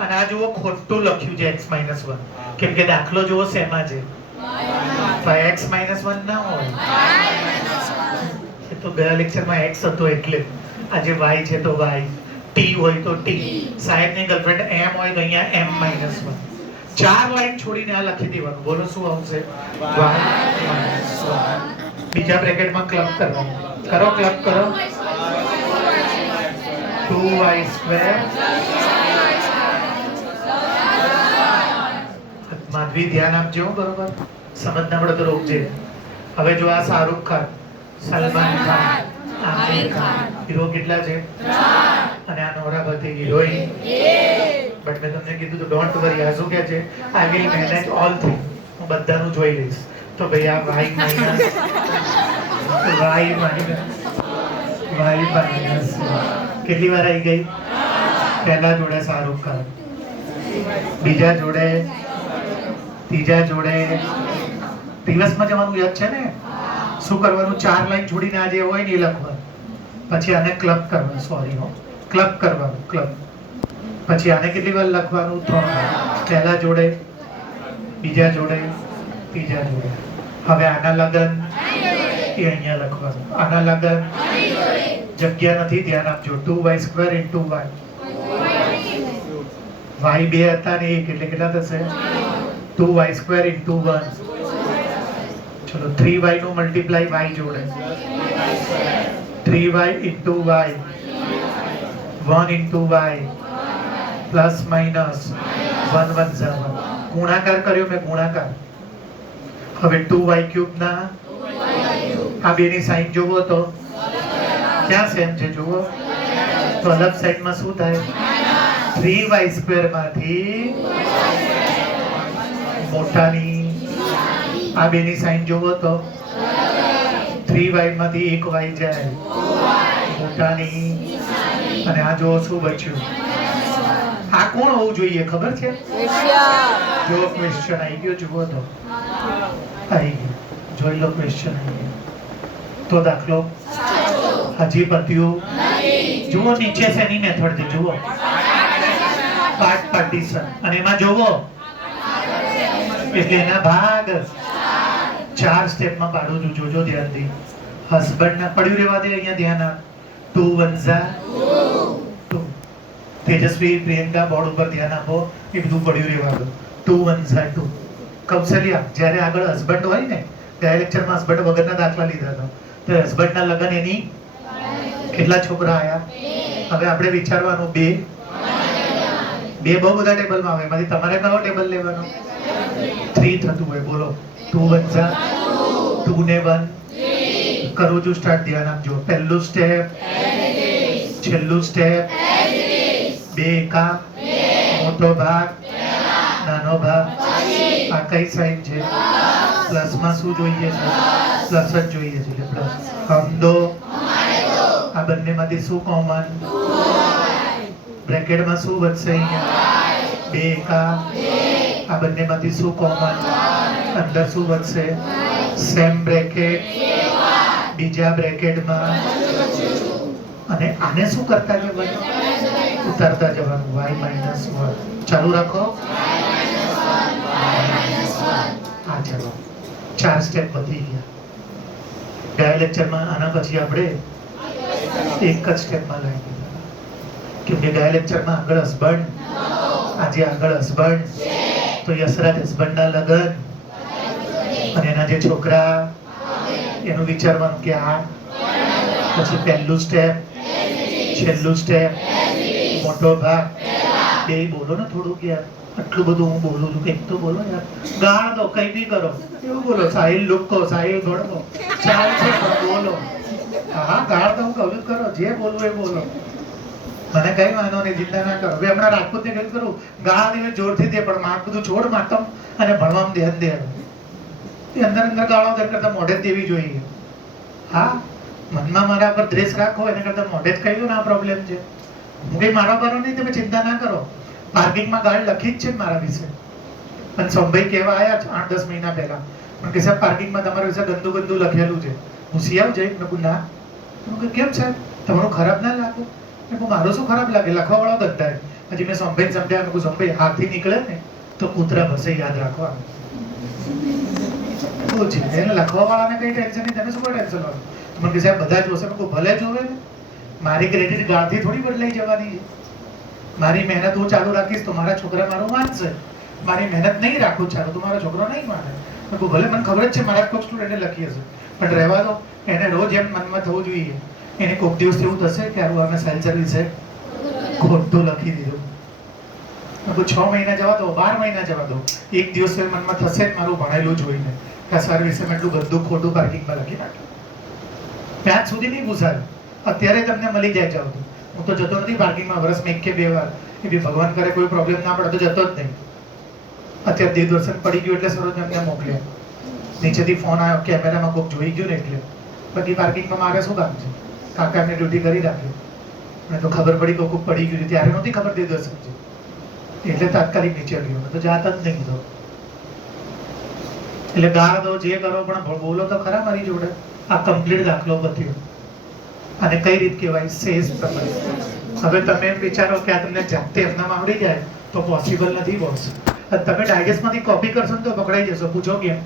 અને આ જુઓ ખોટું લખ્યું છે x - 1, કેમ કે દાખલો જુઓ શેમાં છે? તો x - 1 ના હોય. એ તો ગયા લેક્ચરમાં x હતો એટલે. આજે y છે તો y, t હોય તો t, સાહેબની ગર્લફ્રેન્ડ m હોય તો અહીંયા m - 1. 4 લાઈન છોડીને આ લખી દેવાનું. બોલો શું આવશે? y - 1. બીજા બ્રેકેટમાં ક્લબ કરવાનું. કરો, ક્લબ કરો. 2y². માધવી ધ્યાન આપજો બરોબર. સમજ ના પડે તો રોકજે. હવે જો આ શાહરુખ ખાન, સલમાન ખાન, આમિર ખાન, હીરો કેટલા છે? 3. અને આ નોરા ફતેહી હિરોઈન 1. બટ મેં તમને કીધું તો ડોન્ટ વરી. આ શું કહે છે? I will manage all thing. હું બધાનું જોઈ લઈશ. તો ભાઈ આ y માઇનસ કેટલી વાર આવી ગઈ? પહેલા જોડે શાહરુખ ખાન, બીજા જોડે, ત્રીજા જોડે. દિવસમાં જવાનું યાદ છે ને? શું કરવાનું? 4 લાઈન છોડીને આ જે હોય ને એ લખવાનું. પછી આને ક્લબ કરવાનું. સોરી હો, ક્લબ કરવાનું. ક્લબ. પછી આને કેટલી વાર લખવાનું? 3 વાર. પહેલા જોડે, બીજા જોડે, ત્રીજા જોડે. હવે આના લગન એ અહીંયા લખવાનું. આના લગન જગ્યા નથી, ધ્યાન આપજો. 2y² * y. y 2 હતા ને 1 એટલે કેટલા થશે? 2y² * 1. ચલો 3y નું મલ્ટીપ્લાય y જોડે. 3y * y 1 * y plus minus 1 1 ગુણાકાર કર્યો મેં, ગુણાકાર. હવે 2y³ ના આ બેની સાઈન જોવો તો ક્યાં સેમ છે જુઓ તો અલગ સાઈડમાં શું થાય? 3y² માંથી મોટાની આ બેની સાઈન જોવો તો 3y માંથી 1y જાય મોટાની. અને આ જો શું બચ્યું? આ કોણ હોવું જોઈએ ખબર છે? જો ક્વેશ્ચન આવી ગયો જુઓ તો આવી ગયો. જોઈ લો ક્વેશ્ચન આવી ગયો તો દાખલો હજી પત્યું જુઓ. નીચે શેની મેથડ છે જુઓ? Part partition. અને એમાં જોવો એટલે એના ભાગ 4 સ્ટેપમાં પાડું છું. જોજો ધ્યાનથી. હસબન્ડ ના પડ્યું રહેવા દે. અહીંયા ધ્યાન આપ. 2 1 2. તેજસ્વી, પ્રિયંકા બોર્ડ ઉપર ધ્યાન આપો. એ બધું પડ્યું રહેવા દો. 2 1 2. કૌશલ્યા, જ્યારે આગળ હસબન્ડ હોય ને, ગયા લેક્ચરમાં હસબન્ડ વગરના દાખલા લીધા હતા, તો હસબન્ડના લગ્ન એની કેટલા છોકરા આયા? હવે આપણે વિચારવાનું બે બહુ બધા ટેબલમાં આવે, એમાંથી તમારે કયો ટેબલ લેવાનો? 3 થતું હોય, બોલો. 2 1 2 ને 1 કરું છું સ્ટાર્ટ, ધ્યાન આપજો. પહેલું સ્ટેપ, છેલ્લું સ્ટેપ, બે એકા, મોટો ભાગ, નાનો ભાગ. આ કઈ સાઈન છે? પ્લસમાં શું જોઈએ છે? પ્લસ જ જોઈએ છે, એટલે પ્લસ. હમ દો, આ બંનેમાંથી શું કોમન? બ્રેકેટમાં શું વધશે? અહીંયા બે એકા, આ બંનેમાંથી શું કોમન? અંદર શું વધશે? સેમ બ્રેકેટ, બીજા બ્રેકેટમાં. અને આને શું કરતા જવાનું? ઉતારતા જવાનું. y - 1 ચાલુ રાખો. હા, ચાલો 4 સ્ટેપ વધી ગયા. ગયા લેક્ચરમાં આના પછી આપણે એક જ સ્ટેપમાં લઈ ગયા, કેમ કે ગયા લેક્ચરમાં આગળ હસબન્ડ, આજે આગળ હસબન્ડ, તો યશરાજ હસબન્ડના લગ્ન અને એના જે છોકરા, એનું વિચારવાનું કે આ પછી પહેલું સ્ટેપ, છેલ્લું સ્ટેપ, મોટો ભાગ. બે બોલો ને થોડુંક યાર, આટલું બધું હું બોલું છું, કંઈક તો બોલો યાર. ગાળ દો, કંઈ બી કરો, એવું બોલો. સાહિલ લુકો, સાહિલ ભણવો, ચાલ છે પણ બોલો. હા, ગાળ તો હું કહું છું કરો, જે બોલવું એ બોલો, મને કઈ વાંધો નહીં, ચિંતા ના કરો. હવે હમણાં રાજપૂતને કઈ કરું, ગાળ દીને જોરથી દે, પણ માર બધું છોડ માતમ અને ભણવામાં ધ્યાન દે. એ અંદર અંદર ગાળો તેમ કરતા મોઢે જ દેવી જોઈએ. હા, મનમાં મારા પર દ્વેષ રાખો એના કરતા મોઢે જ કહી દો ને આ પ્રોબ્લેમ છે. હું કઈ મારો કરો નહીં, તમે ચિંતા ના કરો. પાર્કિંગમાં ગાળ લખી જ છે મારા વિશે, પણ સોમભાઈ કહેવા આવ્યા 8-10 મહિના પહેલા, પણ કે સાહેબ પાર્કિંગમાં તમારા વિશે ગંદુ ગંદુ લખેલું છે. હું સિયાવ જઈ મેં ના, કેમ સાહેબ તમારું ખરાબ ના લાગે? મારું શું ખરાબ લાગે? લખવા વાળો ગંદા. પછી મેં સોમભાઈ સમજાવ્યા, મેં સોમભાઈ હાથથી નીકળે ને તો કૂતરા ભસે, યાદ રાખવાનું. એને લખવા વાળાને કઈ ટેન્શન નહીં, તમે શું ટેન્શન લો? મને કે સાહેબ બધા જોશે, ભલે જોવે ને, મારી ક્રેડિટ ગાળથી થોડી બદલાઈ જવાની છે. મારી મહેનત હું ચાલુ રાખીશ તો મારા છોકરા મારું માનશે. મારી મહેનત નહીં રાખું ચાલુ તો મારો છોકરો નહીં માને. ભલે મને ખબર જ છે મારા કોઈક સ્ટુડન્ટે લખી હશે, પણ રહેવા દો. એને રોજ એમ મનમાં થવું જોઈએ, એને કોઈક દિવસ એવું થશે કે આને સેલ સર્વિસે ખોટું લખી દીધું. 6 મહિના જવા દો, 12 મહિના જવા દો, એક દિવસ મનમાં થશે જ મારું ભણેલું જોઈને કે સર્વિસે મેં એટલું ગંદુ ખોટું પાર્કિંગમાં લખી નાખ્યું. ત્યાં સુધી નહીં પૂછાય, અત્યારે તમને મળી જાય જાવ તો. હું તો જતો નથી પાર્કિંગમાં, વર્ષમાં 1 કે 2 વાર. એ બી ભગવાન કરે કોઈ પ્રોબ્લેમ ના પડે તો જતો જ નહીં. અત્યારે દેવદર્શન પડી ગયું એટલે સરોજ એમને મોકલ્યા, નીચેથી ફોન આવ્યો, કેમેરામાં કોઈક જોઈ ગયું ને એટલે. બાકી પાર્કિંગમાં મારે શું કામ છે? કાકા એમને ડ્યુટી કરી રાખી, મને તો ખબર પડી કોઈક પડી ગયું, ત્યારે નહોતી ખબર દેવદર્શન છે એટલે તાત્કાલિક નીચે ગયો, તો જાત જ નહીં કીધો. એટલે ગાળ દો, જે કરો, પણ બોલો તો ખરા મારી જોડે. આ કમ્પ્લીટ દાખલો બત્યો. અને કઈ રીત કહેવાય? સેઝ પ્રમાણે. હવે તમે એમ વિચારો કે આ તમને જાતે એમનામ આવડી જાય તો પોસિબલ નથી બોસ. તમે ડાયજેસ્ટમાંથી કોપી કરશો ને તો પકડાઈ જશો. પૂછો કેમ?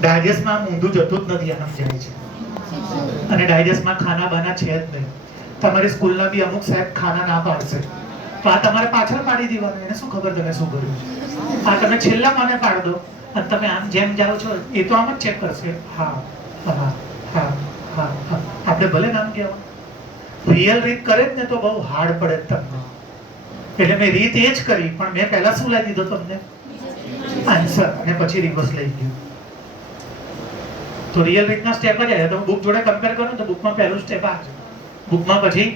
ડાયજેસ્ટમાં ઊંધું જતું જ નથી, આમ જાય છે. અને ડાયજેસ્ટમાં ખાના બાના છે જ નહીં. તમારી સ્કૂલના બી અમુક સાહેબ ખાના ના પાડશે, તો આ તમારે પાછળ પાડી દેવાનું. એને શું ખબર તમે શું કર્યું? આ તમે છેલ્લા મને પાડ દો અને તમે આમ જેમ જાઓ છો એ તો આમ જ ચેક કરશે. હા હા હા હા હા, આપણે ભલે નામ કહેવા, રિયલ રીત કરે જ ને તો બહુ હાર્ડ પડે તમને. એટલે મેં રીત એ જ કરી, પણ મેં પહેલા શું લઈ દીધો તમને? આન્સર, અને પછી રિવર્સ લઈ ગયું. તો રિયલ રીતના સ્ટેપ જ આવ્યા. તમે બુક જોડે કમ્પેર કરો તો બુકમાં પહેલું સ્ટેપ આ છે, બુકમાં પછી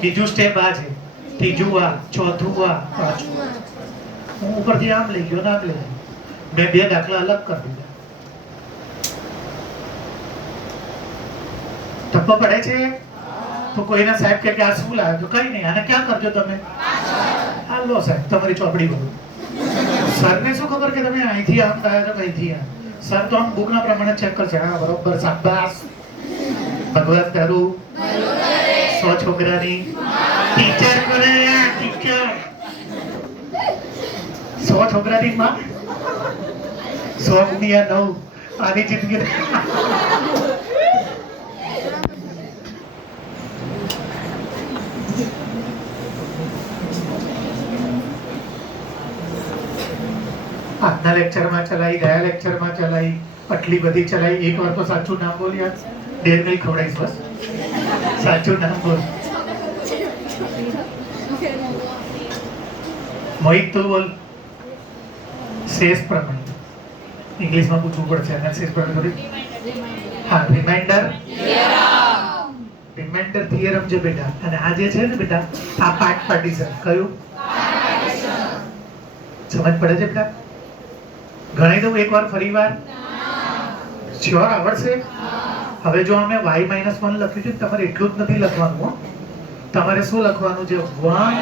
બીજું સ્ટેપ આ છે, ત્રીજું આ, ચોથું આ, પાંચમું. હું ઉપરથી આમ લઈ ગયો ને આમ લઈ ગયો. મેં 2 દાખલા અલગ કરી દીધા. ટપ્પો પડે છે તો કોઈના સાહેબ કે આ શું લાવ્યો? તો કઈ નહીં, આને ક્યાં કરજો તમે? આ લો સાહેબ તમારી ચોપડી ભરો. સરને શું ખબર કે તમે અહીંથી આમ ગયા છો અહીંથી આમ? સર તો આમ બુકના પ્રમાણે ચેક કરશે. હા બરોબર, શાબાશ, ભગવાન તારું 100 છોકરાની ટીચર કરે. ટીચર 100 છોકરાની માં 100 ગુણ્યા 9, આની જિંદગી. આજના આજના લેક્ચરમાં ચલાવી, ગયા લેક્ચરમાં ચલાવી, આટલી બધી ચલાવી. એકવાર તો સાચું નામ બોલ યાર. ડેર મિલ્ક ખવડાવીશ બસ. સાચું નામ બોલ. મોહિત તું બોલ. શેષ પ્રમાણે ઇંગ્લિશમાં પૂછવું પડશે. અને શેષ પ્રમાણે થોડી હા રિમાઇન્ડર થિયરમ છે બેટા. અને આ જે છે ને બેટા આ પાર્ટ પાર્ટીશન કયું સમજ પડે છે બેટા? ગણી દઉં એકવાર ફરીવાર? શ્યોર આવડશે? હવે જો અમે y - 1 લખ્યું છે તમારે એટલું જ નથી લખવાનું હો. તમારે શું લખવાનું છે? 1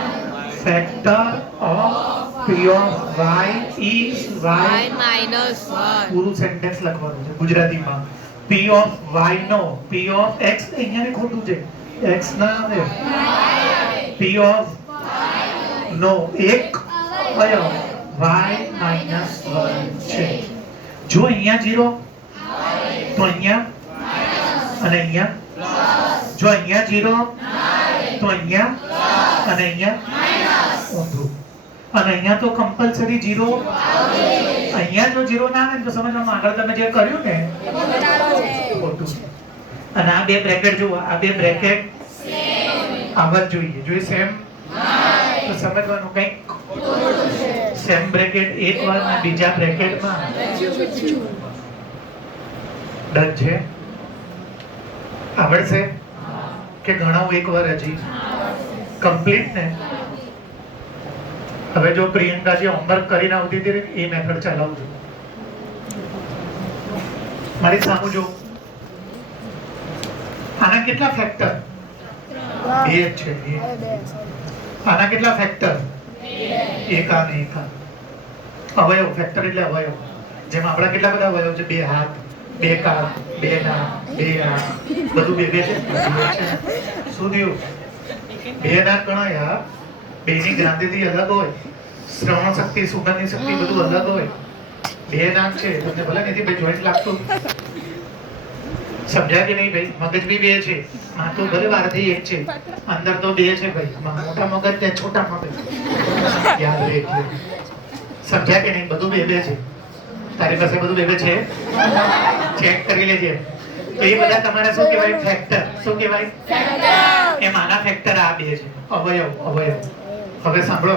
factor of p of y is y પૂરું સેન્ટેન્સ લખવાનું છે ગુજરાતીમાં. p of y no p of x અહીંયા ને ખોટું છે. x ના આવે p of નો એક અવયવ y - 1 છે. જો અહીંયા 0 તો અહીંયા અને અહીંયા. જો અહીંયા 0 તો અહીંયા અને અહીંયા ઊંધું. અને અહીંયા તો કમ્પલસરી 0. અહીંયા જો 0 ના આવે તો સમજવાનું આગળ તમે જે કર્યું ને ખોટું. અને આ બે બ્રેકેટ જુઓ, આ બે બ્રેકેટ આવા જ જોઈએ. જોઈએ સેમ તો સમજવાનું કંઈક સેમ બ્રેકેટ એકવાર ને બીજા બ્રેકેટમાં ડન છે. આવડશે કે ગણાવું એકવાર હજી? કમ્પ્લીટ ને? હવે જો પ્રિયંકા જે હોમવર્ક કરીને આવતી હતી એ મેથડ ચલાવજો. મારી સામું જો. આના કેટલા ફેક્ટર? 2 જ છે. આના કેટલા ફેક્ટર? 1 અને 1. અવયવ ફેક્ટર એટલે અવયવ. જેમ આપણા કેટલા બધા અવયવ છે? 2 હાથ, 2 કાન, 2 નાક, 2 આંખ, બધું 2 છે. શું થયું? 2 નાક ગણાય યાર. 2 ની ગ્રાંથિથી અલગ હોય. શ્રવણ શક્તિ, સુગંધની શક્તિ બધું અલગ હોય. 2 નાક છે તમને ભલે નથી ભાઈ જોઈન્ટ લાગતું. સમજ્યા કે નહીં ભાઈ? મગજ બી 2 છે. માથું ભલે વારથી 1 છે, અંદર તો 2 છે ભાઈ. મોટા મગજ ને છોટા મગજ યાદ રહે. સમજ્યા કે નહીં? બધું 2 છે. તારી પાસે બધું 2 છે? ચેક કરી લેજે. તો એ બધા તમારે શું કહેવાય? ફેક્ટર. શું કહેવાય? એમ આના ફેક્ટર આ 2 છે. અવયવ. હવે સાંભળો,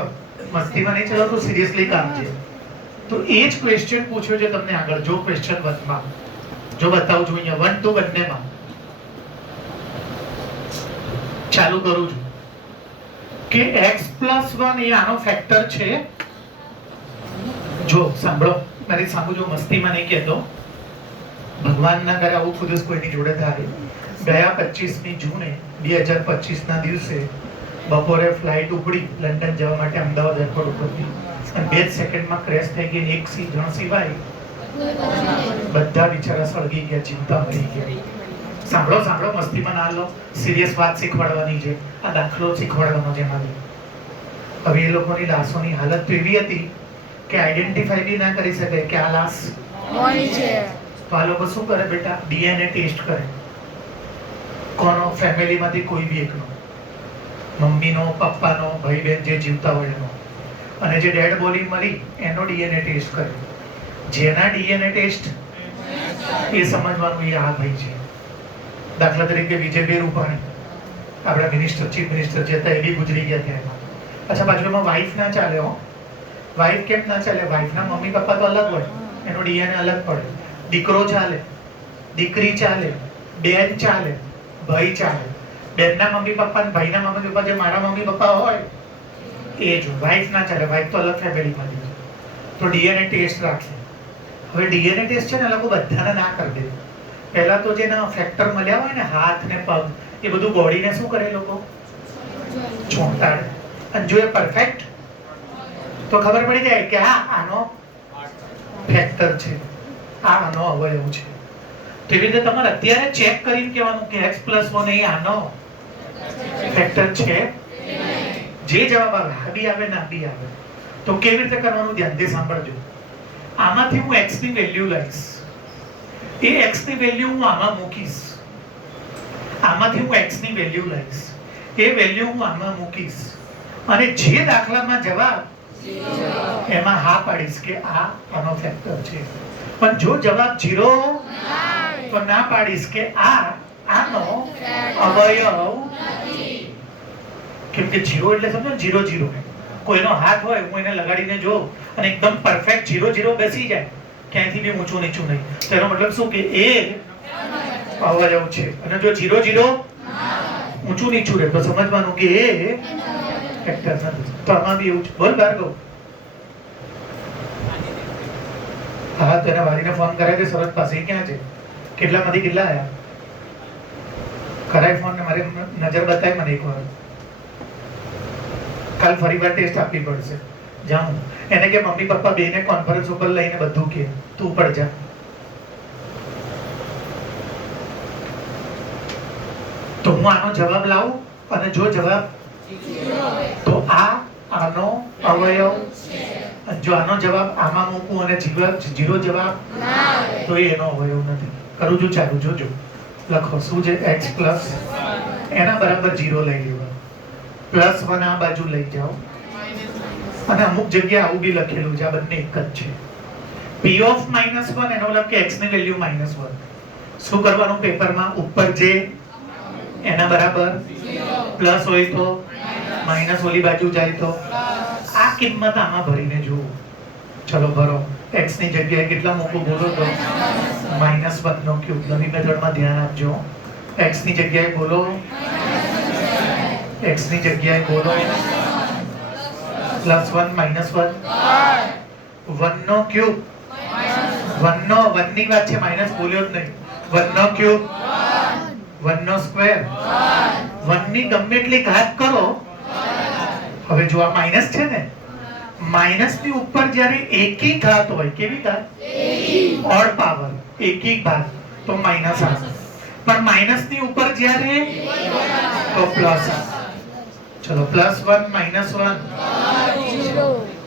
મસ્તીમાં નહીં ચલો તો સિરિયસલી કામ છે. તો એ જ ક્વેશ્ચન પૂછ્યો છે તમને આગળ. જો ક્વેશ્ચન 1 માં જો બતાવું છું અહીંયા 1 2 બંનેમાં ચાલુ કરું છું કે x + 1 એ આનો ફેક્ટર છે. જો સાંભળો મારી સામું જો, મસ્તીમાં નહીં કહેતો. ભગવાન ના કરે આવું ખુદ કોઈની જોડે થાય. ગયા 25મી જૂને 2025 ના દિવસે બપોરે ફ્લાઇટ ઉપડી લંડન જવા માટે અમદાવાદ એરપોર્ટ ઉપરથી. અને 2 સેકન્ડમાં ક્રેશ થઈ ગઈ. એક જણ સિવાય બધા બિચારા સળગી ગયા, ચિંતા મરી ગયા. સાંભળો મસ્તીમાં ના લો. સિરિયસ વાત શીખવાડવાની છે. આ દાખલો શીખવાડવાનો છે મારે. હવે એ લોકોની લાશોની હાલત તો એવી હતી કે આઈડેન્ટિફાઈ બી ના કરી શકે કે આ લાશ કોની છે. તો આ લોકો શું કરે બેટા? DNA ટેસ્ટ કરે. કોનો? ફેમિલીમાંથી કોઈ બી એકનો. મમ્મીનો, પપ્પાનો, ભાઈ બહેન જે જીવતા હોય એનો. અને જે ડેડ બોડી મરી એનો DNA ટેસ્ટ કરે. જેના DNA ટેસ્ટ એ સમજવાનું એ આ ભાઈ છે. દાખલા તરીકે વિજયભાઈ રૂપાણી આપણા મિનિસ્ટર, ચીફ મિનિસ્ટર જે હતા એ બી ગુજરી ગયા ત્યાં. અચ્છા પાછું એમાં વાઈફ ના ચાલે હો. વાઈફ કેમ ના ચાલે? વાઈફના મમ્મી પપ્પા તો અલગ હોય, એનો DNA અલગ પડે. દીકરો ચાલે, દીકરી ચાલે, બેન ચાલે, ભાઈ ચાલે. બેનના મમ્મી પપ્પા અને ભાઈના મમ્મી પપ્પા જે મારા મમ્મી પપ્પા હોય એ જ. વાઈફ ના ચાલે. વાઈફ તો અલગ ફેમિલીમાંથી. તો DNA ટેસ્ટ રાખે. હવે DNA ટેસ્ટ છે ને લોકો બધાને ના કરી દે. પહેલા તો જે ફેક્ટર મળ્યા હોય ને હાથ ને પગ એ બધું બોડીને શું કરે લોકો? ચોંટાડે. અને જો એ પરફેક્ટ તો ખબર પડી જાય કે આનો ફેક્ટર છે, આનો અવયવ છે. તો એવી રીતે તમારે અત્યારે ચેક કરીને કહેવાનું કે x + 1 એ આનો ફેક્ટર છે. જે જવાબ આવે આ બી આવે ના બી આવે. તો કેવી રીતે કરવાનું ધ્યાનથી સાંભળજો. આમાંથી હું x ની વેલ્યુ લઈશ. એ x ની વેલ્યુ હું આમાં મૂકીશ. આમાંથી હું x ની વેલ્યુ લઈશ. એ વેલ્યુ હું આમાં મૂકીશ. અને જે દાખલામાં જવાબ એમાં હા પાડીશ કે આ આનો ફેક્ટર છે. પણ જો જવાબ 0 તો ના પાડીશ કે આ આનો અવયવ કેમ કે 0 એટલે સમજો 0 0 કોઈનો હાથ હોય હું એને લગાડીને જોઉં અને એકદમ પરફેક્ટ 0 0 બેસી જાય ક્યાંયથી બી ઊંચું નીચું નહીં તો એનો મતલબ શું કે એ અવયવ છે. અને જો 0 0 ઊંચું નીચું રહે તો સમજવાનું કે એ ફેક્ટર નથી. તો આમાં બી એવું છે. બોલ ભાર્ગવ. હા તેને વારીને ફોન કરાય છે શરત પાસે. એ ક્યાં છે? કેટલામાંથી કેટલા આયા? કરાય ફોન ને મારી નજર બતાય મને એકવાર. કાલ ફરીવાર ટેસ્ટ આપવી પડશે. જાઉં એને કે મમ્મી પપ્પા બેને કોન્ફરન્સ ઉપર લઈને બધું કે તું પડ જા. તો હું આનો જવાબ લાવું અને જો જવાબ તો આનો અવયવ જો આનો જવાબ આમાં મૂકું અને 0 જવાબ તો એનો અવયવ નથી. કરું છું ચાલુ જોજો. લખો શું છે x પ્લસ એના બરાબર 0 લઈ લેવા +1 આ બાજુ લઈ જાઓ અને અમુક જગ્યાએ આવું બી લખેલું છે. આ બંને એક જ છે. p ઓફ -1 એનો મતલબ કે x ની વેલ્યુ -1. શું કરવાનું પેપરમાં ઉપર જે એના બરાબર પ્લસ હોય તો માઈનસ ઓલી બાજુ જાય તો આ કિંમત આમાં ભરીને જુઓ. ચલો ભરો. x ની જગ્યાએ કેટલા મૂકું બોલો તો -1 નો ક્યુબ. નવી મેથડમાં ધ્યાન આપજો. x ની જગ્યાએ બોલો x ની જગ્યાએ બોલો +1 -1 1 નો ક્યુબ 1 ની વાત છે માઈનસ બોલ્યો જ નહીં. 1 નો ક્યુબ 1 નો સ્ક્વેર 1 ની ગમે એટલી ઘાત કરો. હવે જો આ માઈનસ છે ને માઈનસ ની ઉપર જ્યારે એકી ઘાત હોય કેવી ઘાત ઓડ પાવર એકી ઘાત તો માઈનસ આવે. પણ માઈનસ ની ઉપર જ્યારે તો પ્લસ આવે. ચલો +1 -1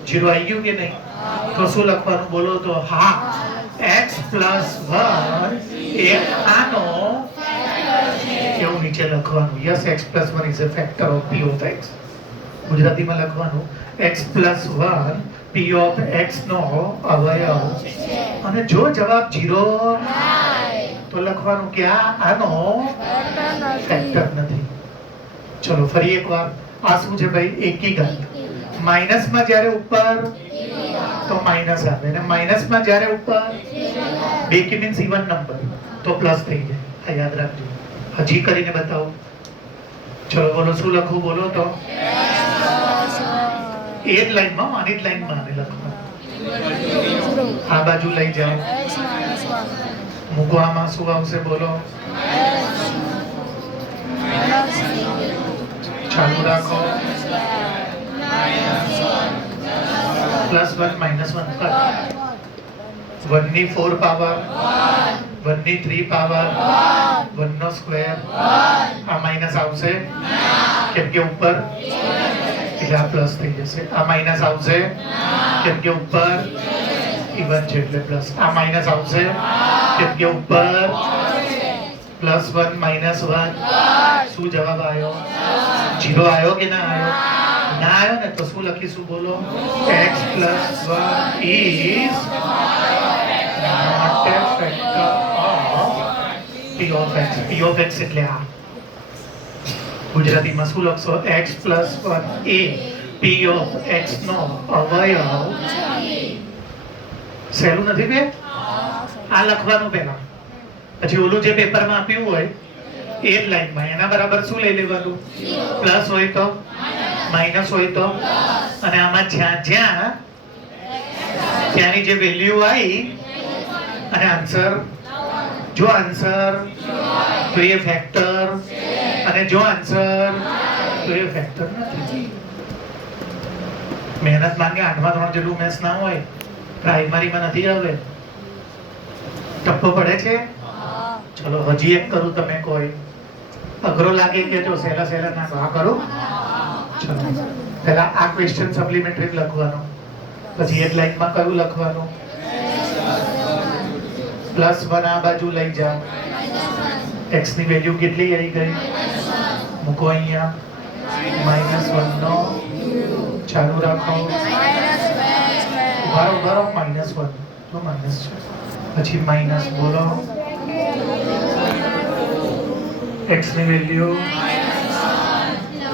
0 આવી ગયું કે નહીં? તો શું લખવાનું બોલો તો હા x +1 એ આનો કેવું નીચે લખવાનું yes x +1 is a factor of p of x. ગુજરાતીમાં લખવાનું x +1 p of x નો અવયવ. અને જો જવાબ 0 તો લખવાનું કે આનો ફેક્ટર નથી. ચલો ફરી એકવાર. આ શું છે ભાઈ? એકી ઘાત. માઈનસ માં જ્યારે ઉપર તો માઈનસ આવે અને માઈનસ માં જ્યારે ઉપર બેકી મીન્સ ઇવન નંબર તો પ્લસ થઈ જાય. આ યાદ રાખજો. હજી કરીને બતાવો. ચલો બોલો શું લખું બોલો તો એ જ લાઈનમાં આની જ લાઈનમાં આને લખવાનું. આ બાજુ લઈ જાઓ મૂકવામાં શું આવશે બોલો? ચાલુ રાખો. +1 -1 કર. 1 ની 4 પાવર 1 ની 3 પાવર 1 નો સ્ક્વેર. આ માઈનસ આવશે કેમ કે ઉપર એટલે આ પ્લસ થઈ જશે. આ માઈનસ આવશે કેમ કે ઉપર ઇવન છે એટલે પ્લસ. આ માઈનસ આવશે કેમ કે ઉપર +1 -1 શું જવાબ આવ્યો? 0 આવ્યો કે ના આવ્યો? ના આવ્યો ને તો શું લખીશું બોલો? x +1 is not a factor of p of x. p of x એટલે આ. ગુજરાતીમાં શું લખશો? x +1 A p of x નો અવયવ. સહેલું નથી બે? આ લખવાનું પહેલા. પછી ઓલું જે પેપરમાં આપ્યું હોય એ જ લાઈનમાં એના બરાબર શું લઈ લેવાનું? પ્લસ હોય તો માઈનસ હોય તો અને આમાં જ્યાં જ્યાં ત્યાંની જે વેલ્યુ આવી અને આન્સર જો આન્સર તો એ ફેક્ટર અને જો આન્સર તો એ ફેક્ટર નથી. મહેનત માંગે 8મા ધોરણ જેટલું મેથ્સ ના હોય પ્રાઇમરીમાં નથી આવે. ટપ્પો પડે છે. ચલો હજી એક કરું. તમે કોઈ અઘરો લાગે કે જો સહેલા ના આ કરો. ચલો પહેલા આ ક્વેશ્ચન સપ્લિમેન્ટરી લખવાનો. પછી એક લાઈનમાં કયું લખવાનું? +1 આ બાજુ લઈ જાઓ. x ની વેલ્યુ કેટલી આવી ગઈ? મૂકો અહીંયા -1 નો ચાલુ રાખો. બરાબર -1 તો માઇનસ છે. પછી માઇનસ બોલો. x ની વેલ્યુ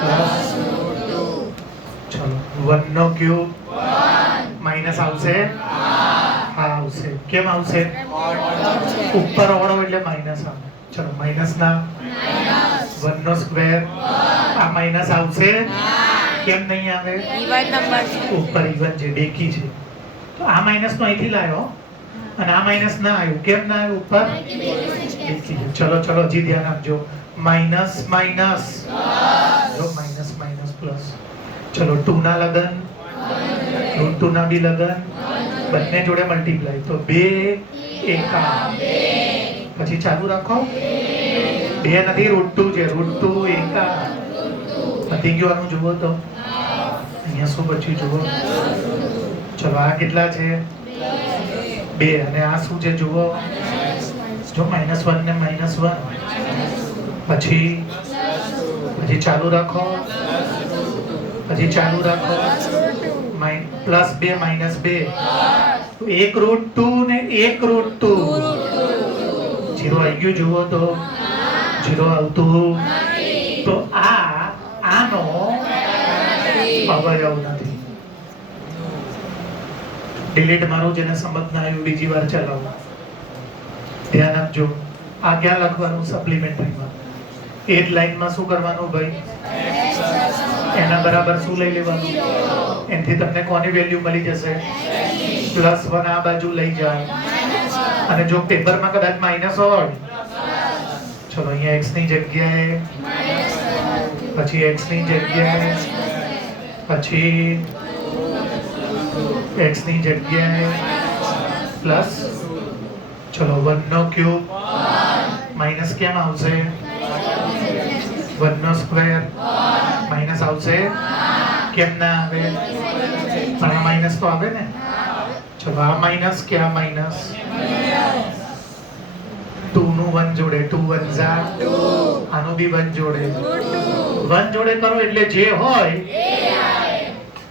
પ્લસ ચલો 1 નો ક્યુબ માઇનસ આવશે. હા આવશે. કેમ આવશે? ઉપર ઓળો એટલે માઇનસ આવે. ચલો માઇનસ ના 1 નો સ્ક્વેર. આ માઇનસ આવશે. કેમ નહીં આવે? ઇવન નંબર છે. ઉપર ઇવન છે, બેકી છે. તો આ માઇનસ નો અહીંથી લાવ્યો અને આ માઇનસ ના આવ્યું. કેમ ના આવ્યું? ઉપર બેકી છે. ચલો ચલો હજી ધ્યાન આપજો. માઇનસ માઇનસ જો માઇનસ માઇનસ પ્લસ. ચલો 2 ના લગન √2 ના બી લગન બંને જોડે મલ્ટીપ્લાય તો 2 એકા. પછી ચાલુ રાખો. 2 નથી √2 છે. √2 એકા. પતી ગયું. આનું જુઓ તો અહીંયા શું બચ્યું જુઓ. ચલો આ કેટલા છે? 2 અને આ શું છે જુઓ. જો -1 ને -1 પછી ચાલુ રાખો. પછી ચાલુ રાખો. +2 -2 1 √2 ને 1 √2 0 આવી ગયું જુઓ તો 0 આવતું. તો આનો અવયવ નથી. ડિલીટ મારું. જેને સમજ ના આવ્યું બીજી વાર ચલાવો. ધ્યાન આપજો. આ ક્યાં લખવાનું? સપ્લિમેન્ટરીમાં. એ જ લાઈનમાં શું કરવાનું ભાઈ? એના બરાબર શું લઈ લેવાનું? એનાથી તમને કોની વેલ્યુ મળી જશે? +1 આ બાજુ લઈ જાઓ. અને જો પેપરમાં કદાચ માઇનસ હોય ચલો અહીંયા x ની જગ્યાએ પછી x ની જગ્યાએ પછી x ની જગ્યાએ પ્લસ ચલો 1 નો ક્યુબ માઇનસ કેમ આવશે? 1 નો સ્ક્વેર માઇનસ આવશે. કેમ ના આવે? પણ આ માઇનસ તો આવે ને. ચલો આ માઇનસ કે આ માઇનસ 2 નું 1 જોડે 2 1 ઝા આનું બી 1 જોડે 1 જોડે કરો એટલે જે હોય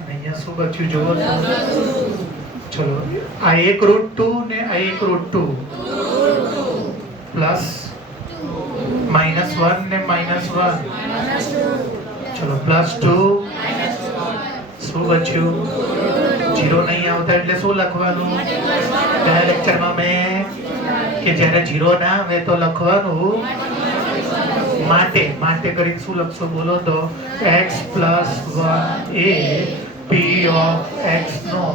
અહીંયા શું બચ્યું જુઓ. ચલો આ 1 √2 ને આ 1 √2 પ્લસ -1 ને -1 ચલો +2 શું બચ્યું? 0 નહીં આવતા એટલે શું લખવાનું? ગયા લેક્ચરમાં મેં કે જ્યારે 0 ના આવે તો લખવાનું માટે કરીને શું લખશો બોલો તો? x + 1 A p of x નો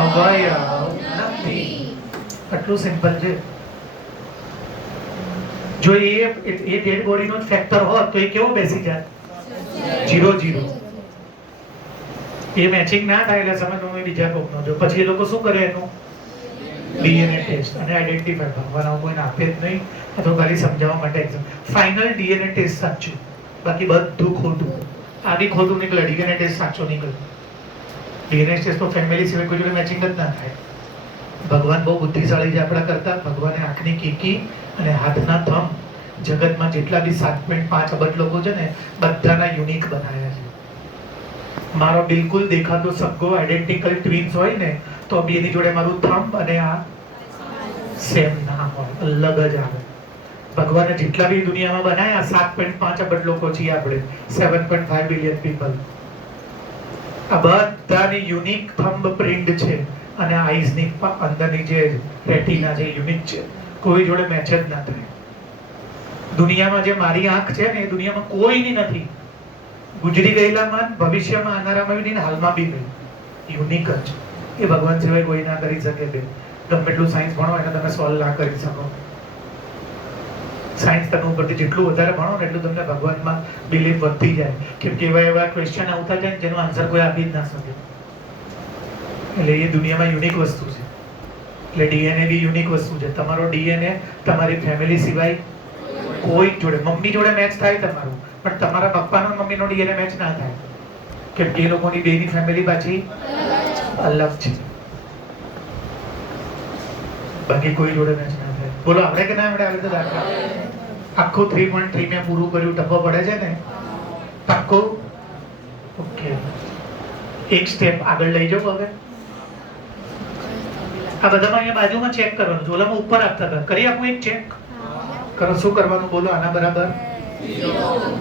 અવયવ નથી. આટલું સિમ્પલ છે. જો એ ડેડ બોડીનો ફેક્ટર હોત તો એ કેવો બેસી જાય? 0 0. એ મેચિંગ ના થાય એટલે સમજવામાં બીજા કોકનો. જો પછી એ લોકો શું કરે એનું ડીએનએ ટેસ્ટ અને આઈડેન્ટિફાય ભગવાન કોઈને આપે જ નહીં. આ તો ખાલી સમજાવવા માટે એક્ઝામ. ફાઇનલ ડીએનએ ટેસ્ટ સાચું, બાકી બધું ખોટું. આ બી ખોટું નીકળે. ડીએનએ ટેસ્ટ સાચો નીકળે. ડીએનએ ટેસ્ટ તો ફેમિલી સિવાય કોઈ જોડે મેચિંગ જ ના થાય. ભગવાન બહુ બુદ્ધિશાળી છે આપણા કરતા. ભગવાને આંખની કીકી અને હાથના થંબ જગતમાં જેટલા બી 7.5 અબજ લોકો છે ને બધાના યુનિક બનાવ્યા છે. મારો બિલકુલ દેખાતો સગો આઈડેન્ટિકલ ટ્વિન્સ હોય ને તો બી એની જોડે મારું થંબ અને આ સેમ ના હોય, અલગ જ આવે. ભગવાને જેટલા બી દુનિયામાં બનાવ્યા 7.5 અબજ લોકો છીએ આપણે, 7.5 બિલિયન પીપલ. આ બધાની યુનિક થંબ પ્રિન્ટ છે અને આઈઝની અંદરની જે રેટિના છે યુનિક છે. કોઈ જોડે મેચ જ ના થાય. દુનિયામાં જે મારી આંખ છે ને એ દુનિયામાં કોઈની નથી. ગુજરી ગયેલામાં ભવિષ્યમાં આવનારામાં બી નહીં, હાલમાં બી નહીં. યુનિક જ. એ ભગવાન સિવાય કોઈ ના કરી શકે બે. ગમે એટલું સાયન્સ ભણો એને તમે સોલ્વ ના કરી શકો. સાયન્સ તમે ઉપરથી જેટલું વધારે ભણો ને એટલું તમને ભગવાનમાં બિલીફ વધતી જાય. કેમ કે એવા ક્વેશ્ચન આવતા જાય ને જેનો આન્સર કોઈ આપી જ ના શકે. એટલે એ દુનિયામાં યુનિક વસ્તુ છે. એટલે ડીએનએ બી યુનિક વસ્તુ છે. તમારો ડીએનએ તમારી ફેમિલી સિવાય કોઈ જોડે, મમ્મી જોડે મેચ થાય તમારું, પણ તમારા પપ્પાનો મમ્મીનો ડીએનએ મેચ ના થાય. કેમ કે એ લોકોની બેની ફેમિલી પાછી અલગ છે. બાકી કોઈ જોડે મેચ ના થાય. બોલો આપણે કે ના આપણે આવી તો દાખલા આખું 3.3 મેં પૂરું કર્યું. ટપ્પો પડે છે ને પાક્કો? ઓકે. એક સ્ટેપ આગળ લઈ જાઓ હવે. આ બધામાં અહીંયા બાજુમાં ચેક કરવાનું છે. ઓલામાં ઉપર આપતા હતા, કરી આપું એક ચેક? કરો. શું કરવાનું બોલો? આના બરાબર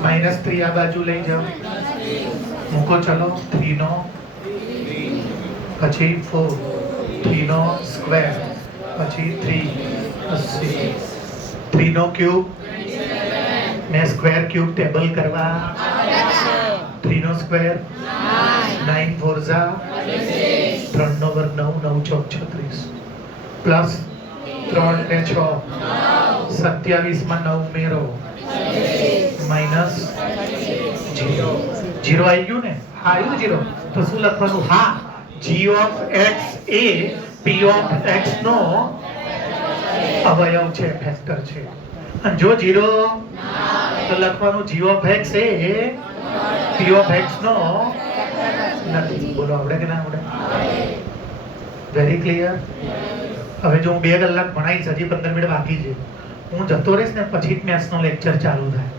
-3 આ બાજુ લઈ જાઓ, મૂકો. ચલો 3 નો પછી 4, 3 નો સ્ક્વેર પછી 3 80, 3 નો ક્યુબ ને સ્ક્વેર ક્યુબ ટેબલ કરવા, 3 નો સ્ક્વેર 9 4 ઝા 3 નો વર્ગ 9 9 ચોક 36 પ્લસ 3 ને 6 27 માં 9 ઉમેરો માઇનસ 0 આવી ગયું ને? હા આવ્યું 0. તો શું લખવાનું? હા, g of x A p of x નો અવયવ છે, ફેક્ટર છે. અને જો 0 તો લખવાનું g of x A p of x નો નથી. બોલો આવડે કે ના આવડે? Very clear. હવે જો હું 2 કલાક ભણાવીશ, હજી 15 મિનિટ બાકી છે, હું જતો રહીશ ને પછી જ મેથ્સનો લેક્ચર ચાલુ થાય.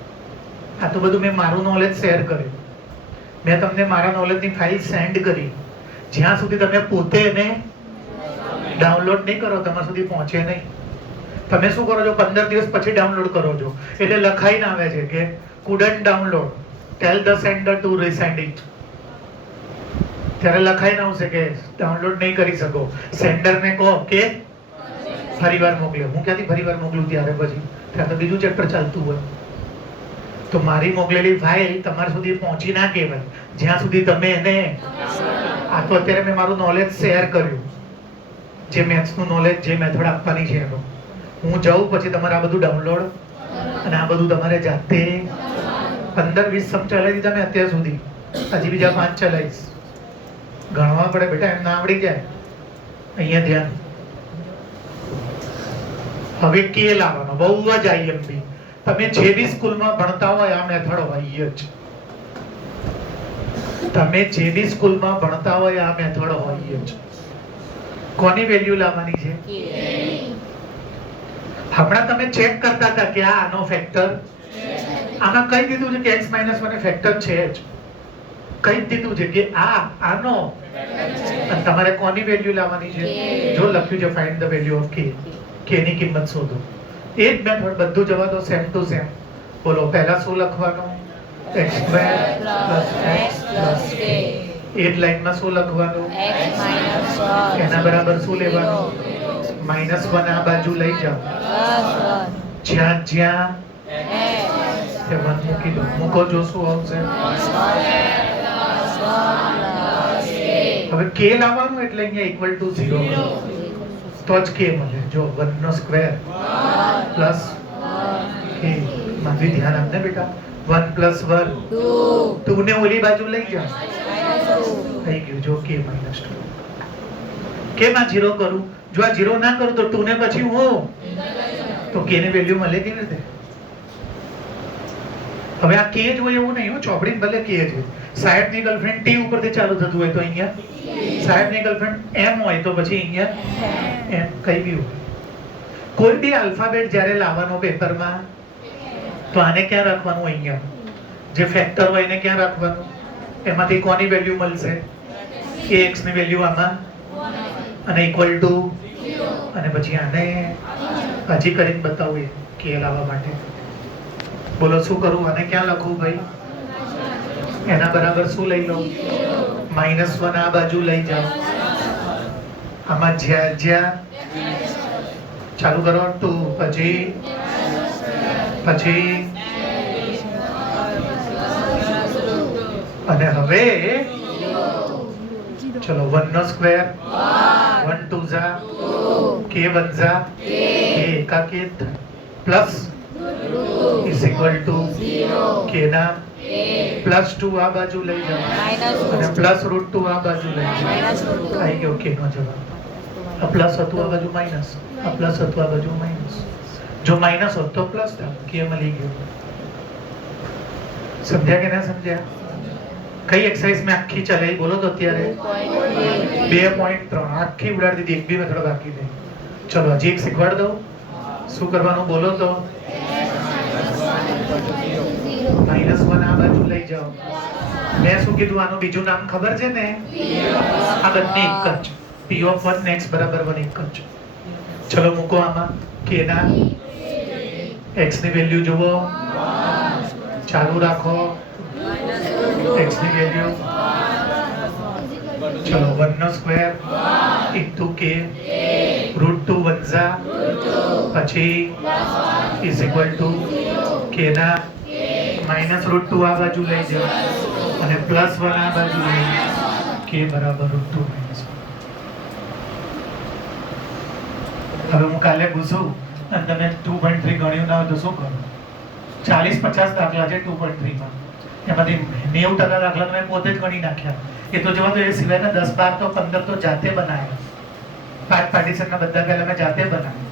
આ તો બધું મેં મારું નોલેજ શેર કર્યું, મેં તમને મારા નોલેજની ફાઇલ સેન્ડ કરી. જ્યાં સુધી તમે પોતે એને ડાઉનલોડ નહીં કરો તમારા સુધી પહોંચે નહીં. તમે શું કરો છો? 15 દિવસ પછી ડાઉનલોડ કરો છો એટલે લખાઈને આવે છે કે couldn't download, tell the sender to resend it. ત્યારે લખાઈને આવશે કે ડાઉનલોડ નહીં કરી શકો, સેન્ડરને કહો કે ફરીવાર મોકલે. હું ક્યાંથી ફરીવાર મોકલું? ત્યારે પછી ત્યાં તો બીજું ચેપ્ટર ચાલતું હોય. તો મારી મોકલેલી ફાઇલ તમારા સુધી પહોંચી ના કહેવાય જ્યાં સુધી તમે એને આ તો અત્યારે મેં મારું નોલેજ શેર કર્યું, જે મેથ્સનું નોલેજ, જે મેથડ આપવાની છે એનો. હું જાઉં પછી તમારે આ બધું ડાઉનલોડ અને આ બધું તમારે જાતે 15-20 સમ ચલાવી દીધા મેં અત્યાર સુધી, હજી બીજા 5 ચલાવીશ. ગણવા પડે બેટા, એમ ના આવડી જાય. અહીંયા ધ્યાન. હવે કે લાવવાનો બહુ જ આઈએમપી. તમે જે બી સ્કૂલમાં ભણતા હોય આ મેથડ હોય જ. તમે જે બી સ્કૂલમાં ભણતા હોય આ મેથડ હોય જ. કોની વેલ્યુ લાવવાની છે? હમણાં તમે ચેક કરતા હતા કે આનો ફેક્ટર, આમાં કહી દીધું છે કે x - 1 એ ફેક્ટર છે જ. કહી દીધું છે કે આનો, અને તમારે કોની વેલ્યુ લાવવાની છે? જો લખ્યું છે find the value of k, k ની કિંમત શોધો. એ જ મેથડ બધું જવા દો સેમ ટુ સેમ. બોલો પહેલા શું લખવાનું? x² + x + k. એ જ લાઈનમાં શું લખવાનું? એના બરાબર શું લેવાનું? -1 આ બાજુ લઈ જાઓ, જ્યાં જ્યાં તે 1 મૂકી દો. મૂકો, જો શું આવશે? હવે k લાવવાનું એટલે અહીંયા = 0 તો જ k મળે. જો 1 નો સ્ક્વેર પ્લસ k. માધવી ધ્યાન આપને બેટા. 1 + 1 2 ને ઓલી બાજુ લઈ જાઓ, થઈ ગયું. જો k - 2 k માં 0 કરું. જો આ 0 ના કરું તો 2 ને પછી હું તો k ની વેલ્યુ મળે કેવી રીતે? હવે આ k જ હોય એવું નહીં. હું ચોપડી ભલે k જ હોય. સાહેબની ગર્લફ્રેન્ડ t ઉપરથી ચાલુ થતું હોય તો અહીંયા સાહેબની ગર્લફ્રેન્ડ m હોય તો પછી અહીંયા m કઈ બી હોય. કોઈ બી આલ્ફાબેટ જ્યારે લાવવાનો પેપરમાં તો આને ક્યાં રાખવાનું? અહીંયા. જે ફેક્ટર હોય એને ક્યાં રાખવાનું? એમાંથી કોની વેલ્યુ મળશે? x ની વેલ્યુ આમાં અને = અને પછી આને હજી કરીને બતાવું k લાવવા માટે. બોલો શું કરું? આને ક્યાં લખું ભાઈ? એના બરાબર શું લઈ લઉં? -1 આ બાજુ લઈ જાઓ. આમાં જ્યાં જ્યાં ચાલુ કરો 2 પછી અને હવે ચલો 1 નો સ્ક્વેર 1 2 ઝા k 1 ઝા k એકાકીત પ્લસ = k ના +2 આ બાજુ લઈ જાઓ અને +√2 આ બાજુ લઈ જાઓ. આવી ગયો k નો જવાબ. આ પ્લસ હતું આ બાજુ માઈનસ, આ પ્લસ હતું આ બાજુ માઈનસ. જો માઈનસ હોત તો પ્લસ થાય. k મળી ગયો. સમજ્યા કે ના સમજ્યા? કઈ એક્સરસાઇઝ મેં આખી ચલાવી બોલો તો અત્યારે 2.3 આખી ઉડાડી દીધી. એક બી મેથડ બાકી નહીં. ચલો હજી એક શીખવાડ દઉં. શું કરવાનું બોલો તો? -1 આ બાજુ લઈ જાઓ મેં શું કીધું આનું બીજું નામ ખબર છે ને? આ બંને એક જ. p of 1 x બરાબર 1 એક જ. ચલો મૂકો આમાં કે ના x ની વેલ્યુ જુઓ, ચાલુ રાખો, x ની વેલ્યુ ચલો 1 નો સ્ક્વેર ઇન્ટુ k √2 વંજા પછી ઇઝ ઇક્વલ ટુ k ના -√2 આ બાજુ લઈ જાઓ અને +1 આ બાજુ લઈ જાઓ, k બરાબર √2 -1. હવે હું કાલે પૂછું અને તમે 2.3 ગણ્યું ના હોય તો શું કરો? 40-50 દાખલા છે 2.3 માં, એમાંથી 90% દાખલા તો મેં પોતે જ ગણી નાખ્યા. એ તો જોવા તો એ સિવાયના 10, 12 તો 15 તો જાતે બનાવ્યા. 5 પાર્ટીશનના બધા પહેલા મેં જાતે બનાવ્યા.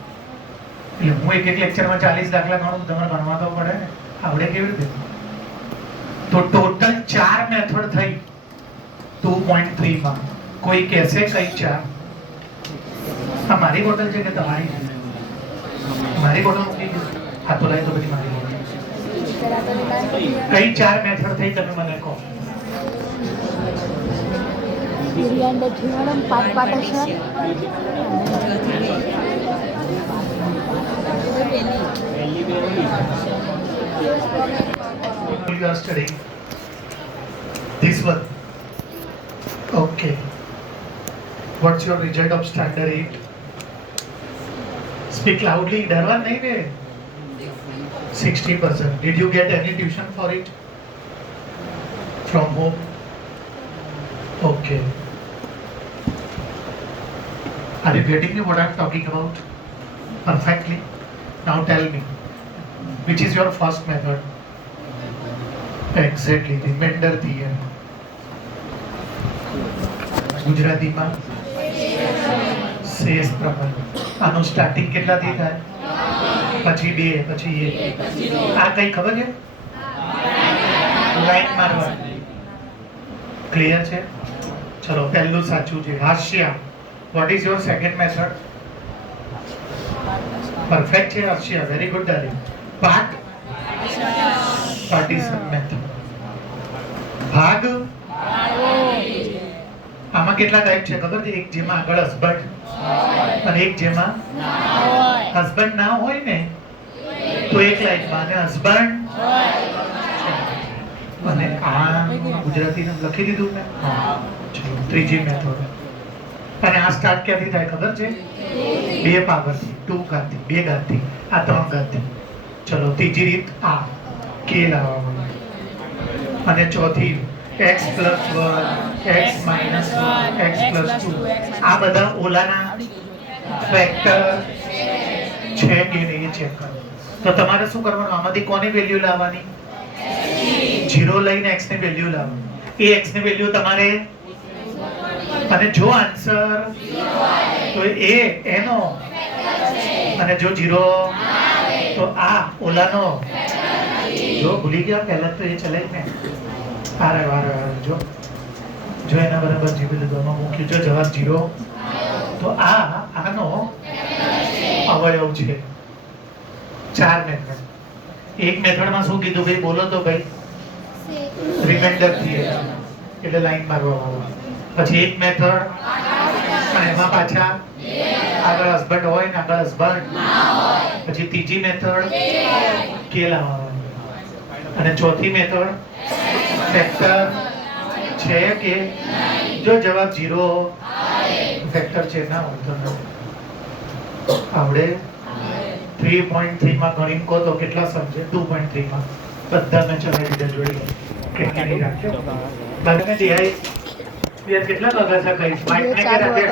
એટલે હું એક લેક્ચરમાં 40 દાખલા ગણું તો તમારે ગણવા તો પડે ને, આવડે કેવી રીતે? તો ટોટલ 4 મેથડ થઈ 2.3 માં. કોઈ કહેશે કઈ 4? આ મારી બોટલ છે કે તમારી? મારી બોટલ મૂકી દીધી. હા તો લઈ તો પછી મારી બોટલ. કઈ 4 મેથડ થઈ તમે મને કહો. Irianda Jiwalam Pat Patashan. You are studying this one. Okay. What's your result of standard 8? Speak loudly. डरवा नहीं रे. 60%. Did you get any tuition for it from home? Okay. Are you getting me what I'm talking about? Perfectly. Now tell me, which is your first method? Exactly, remainder theorem. ગુજરાતીમાં શેષ પ્રમાણ. આનું starting કેટલાથી થાય? પછી 2, પછી 1. આ કઈ ખબર છે? લાઈન મારવાની. ક્લિયર છે? ચલો પહેલું સાચું છે. હાસ્યા. What is your second method? Perfect છે હાસ્યા. Very good darling. ભાગ. Partition method. ભાગ. આમાં કેટલા ટાઈપ છે ખબર છે? એક જેમાં આગળ હસબન્ડ અને એક જેમાં હસબન્ડ ના હોય ને તો એક લાઈનમાં અને હસબન્ડ અને આ ગુજરાતી લખી દીધું ને. ચલો ત્રીજી મેથડ. અને આ સ્ટાર્ટ ક્યાંથી થાય ખબર છે? 2 પાવરથી, 2 ઘાતથી, 2 ઘાતથી, આ 3 ઘાતથી. ચલો ત્રીજી રીત આ કે લાવવા અને ચોથી x + 1 x - 1 x + 2. આ બધા ઓલાના ફેક્ટર છે કે નહીં ચેક કરો. તો તમારે શું કરવાનું? આમાંથી કોની વેલ્યુ લાવવાની? 0 લઈને x ની વેલ્યુ લાવવાની. એ x ની વેલ્યુ તમારે અને જો આન્સર તો એ એનો અને જો 0 તો આ ઓલાનો. જો ભૂલી ગયા પહેલા તો એ ચલાય ને. આરે જો એના બરાબર જીવી લીધું. આમાં મૂક્યું જો જવાબ 0 તો આનો અવયવ છે. 4 મેથડ. એક મેથડમાં શું કીધું ભાઈ? બોલો તો ભાઈ. રિમાઇન્ડર થિયરમ એટલે લાઈન મારવા વાળો. પછી એક મેથડ અને એમાં પાછા આગળ હસબન્ડ હોય ને આગળ હસબન્ડ ના હોય. પછી ત્રીજી મેથડ કે લાવવાની અને ચોથી મેથડ ફેક્ટર છે કે જો જવાબ 0 ફેક્ટર છે ના હોય તો no. આવડે? 3.3 માં ગણીને કહો તો કેટલા સમજે? 2.3 માં બધા મેં ચલાવી દીધા જોઈ. કેટલા નહીં રાખ્યો બાકી કેટલા વાગ્યા છે કઈ સ્માર્ટ ને કે રાતે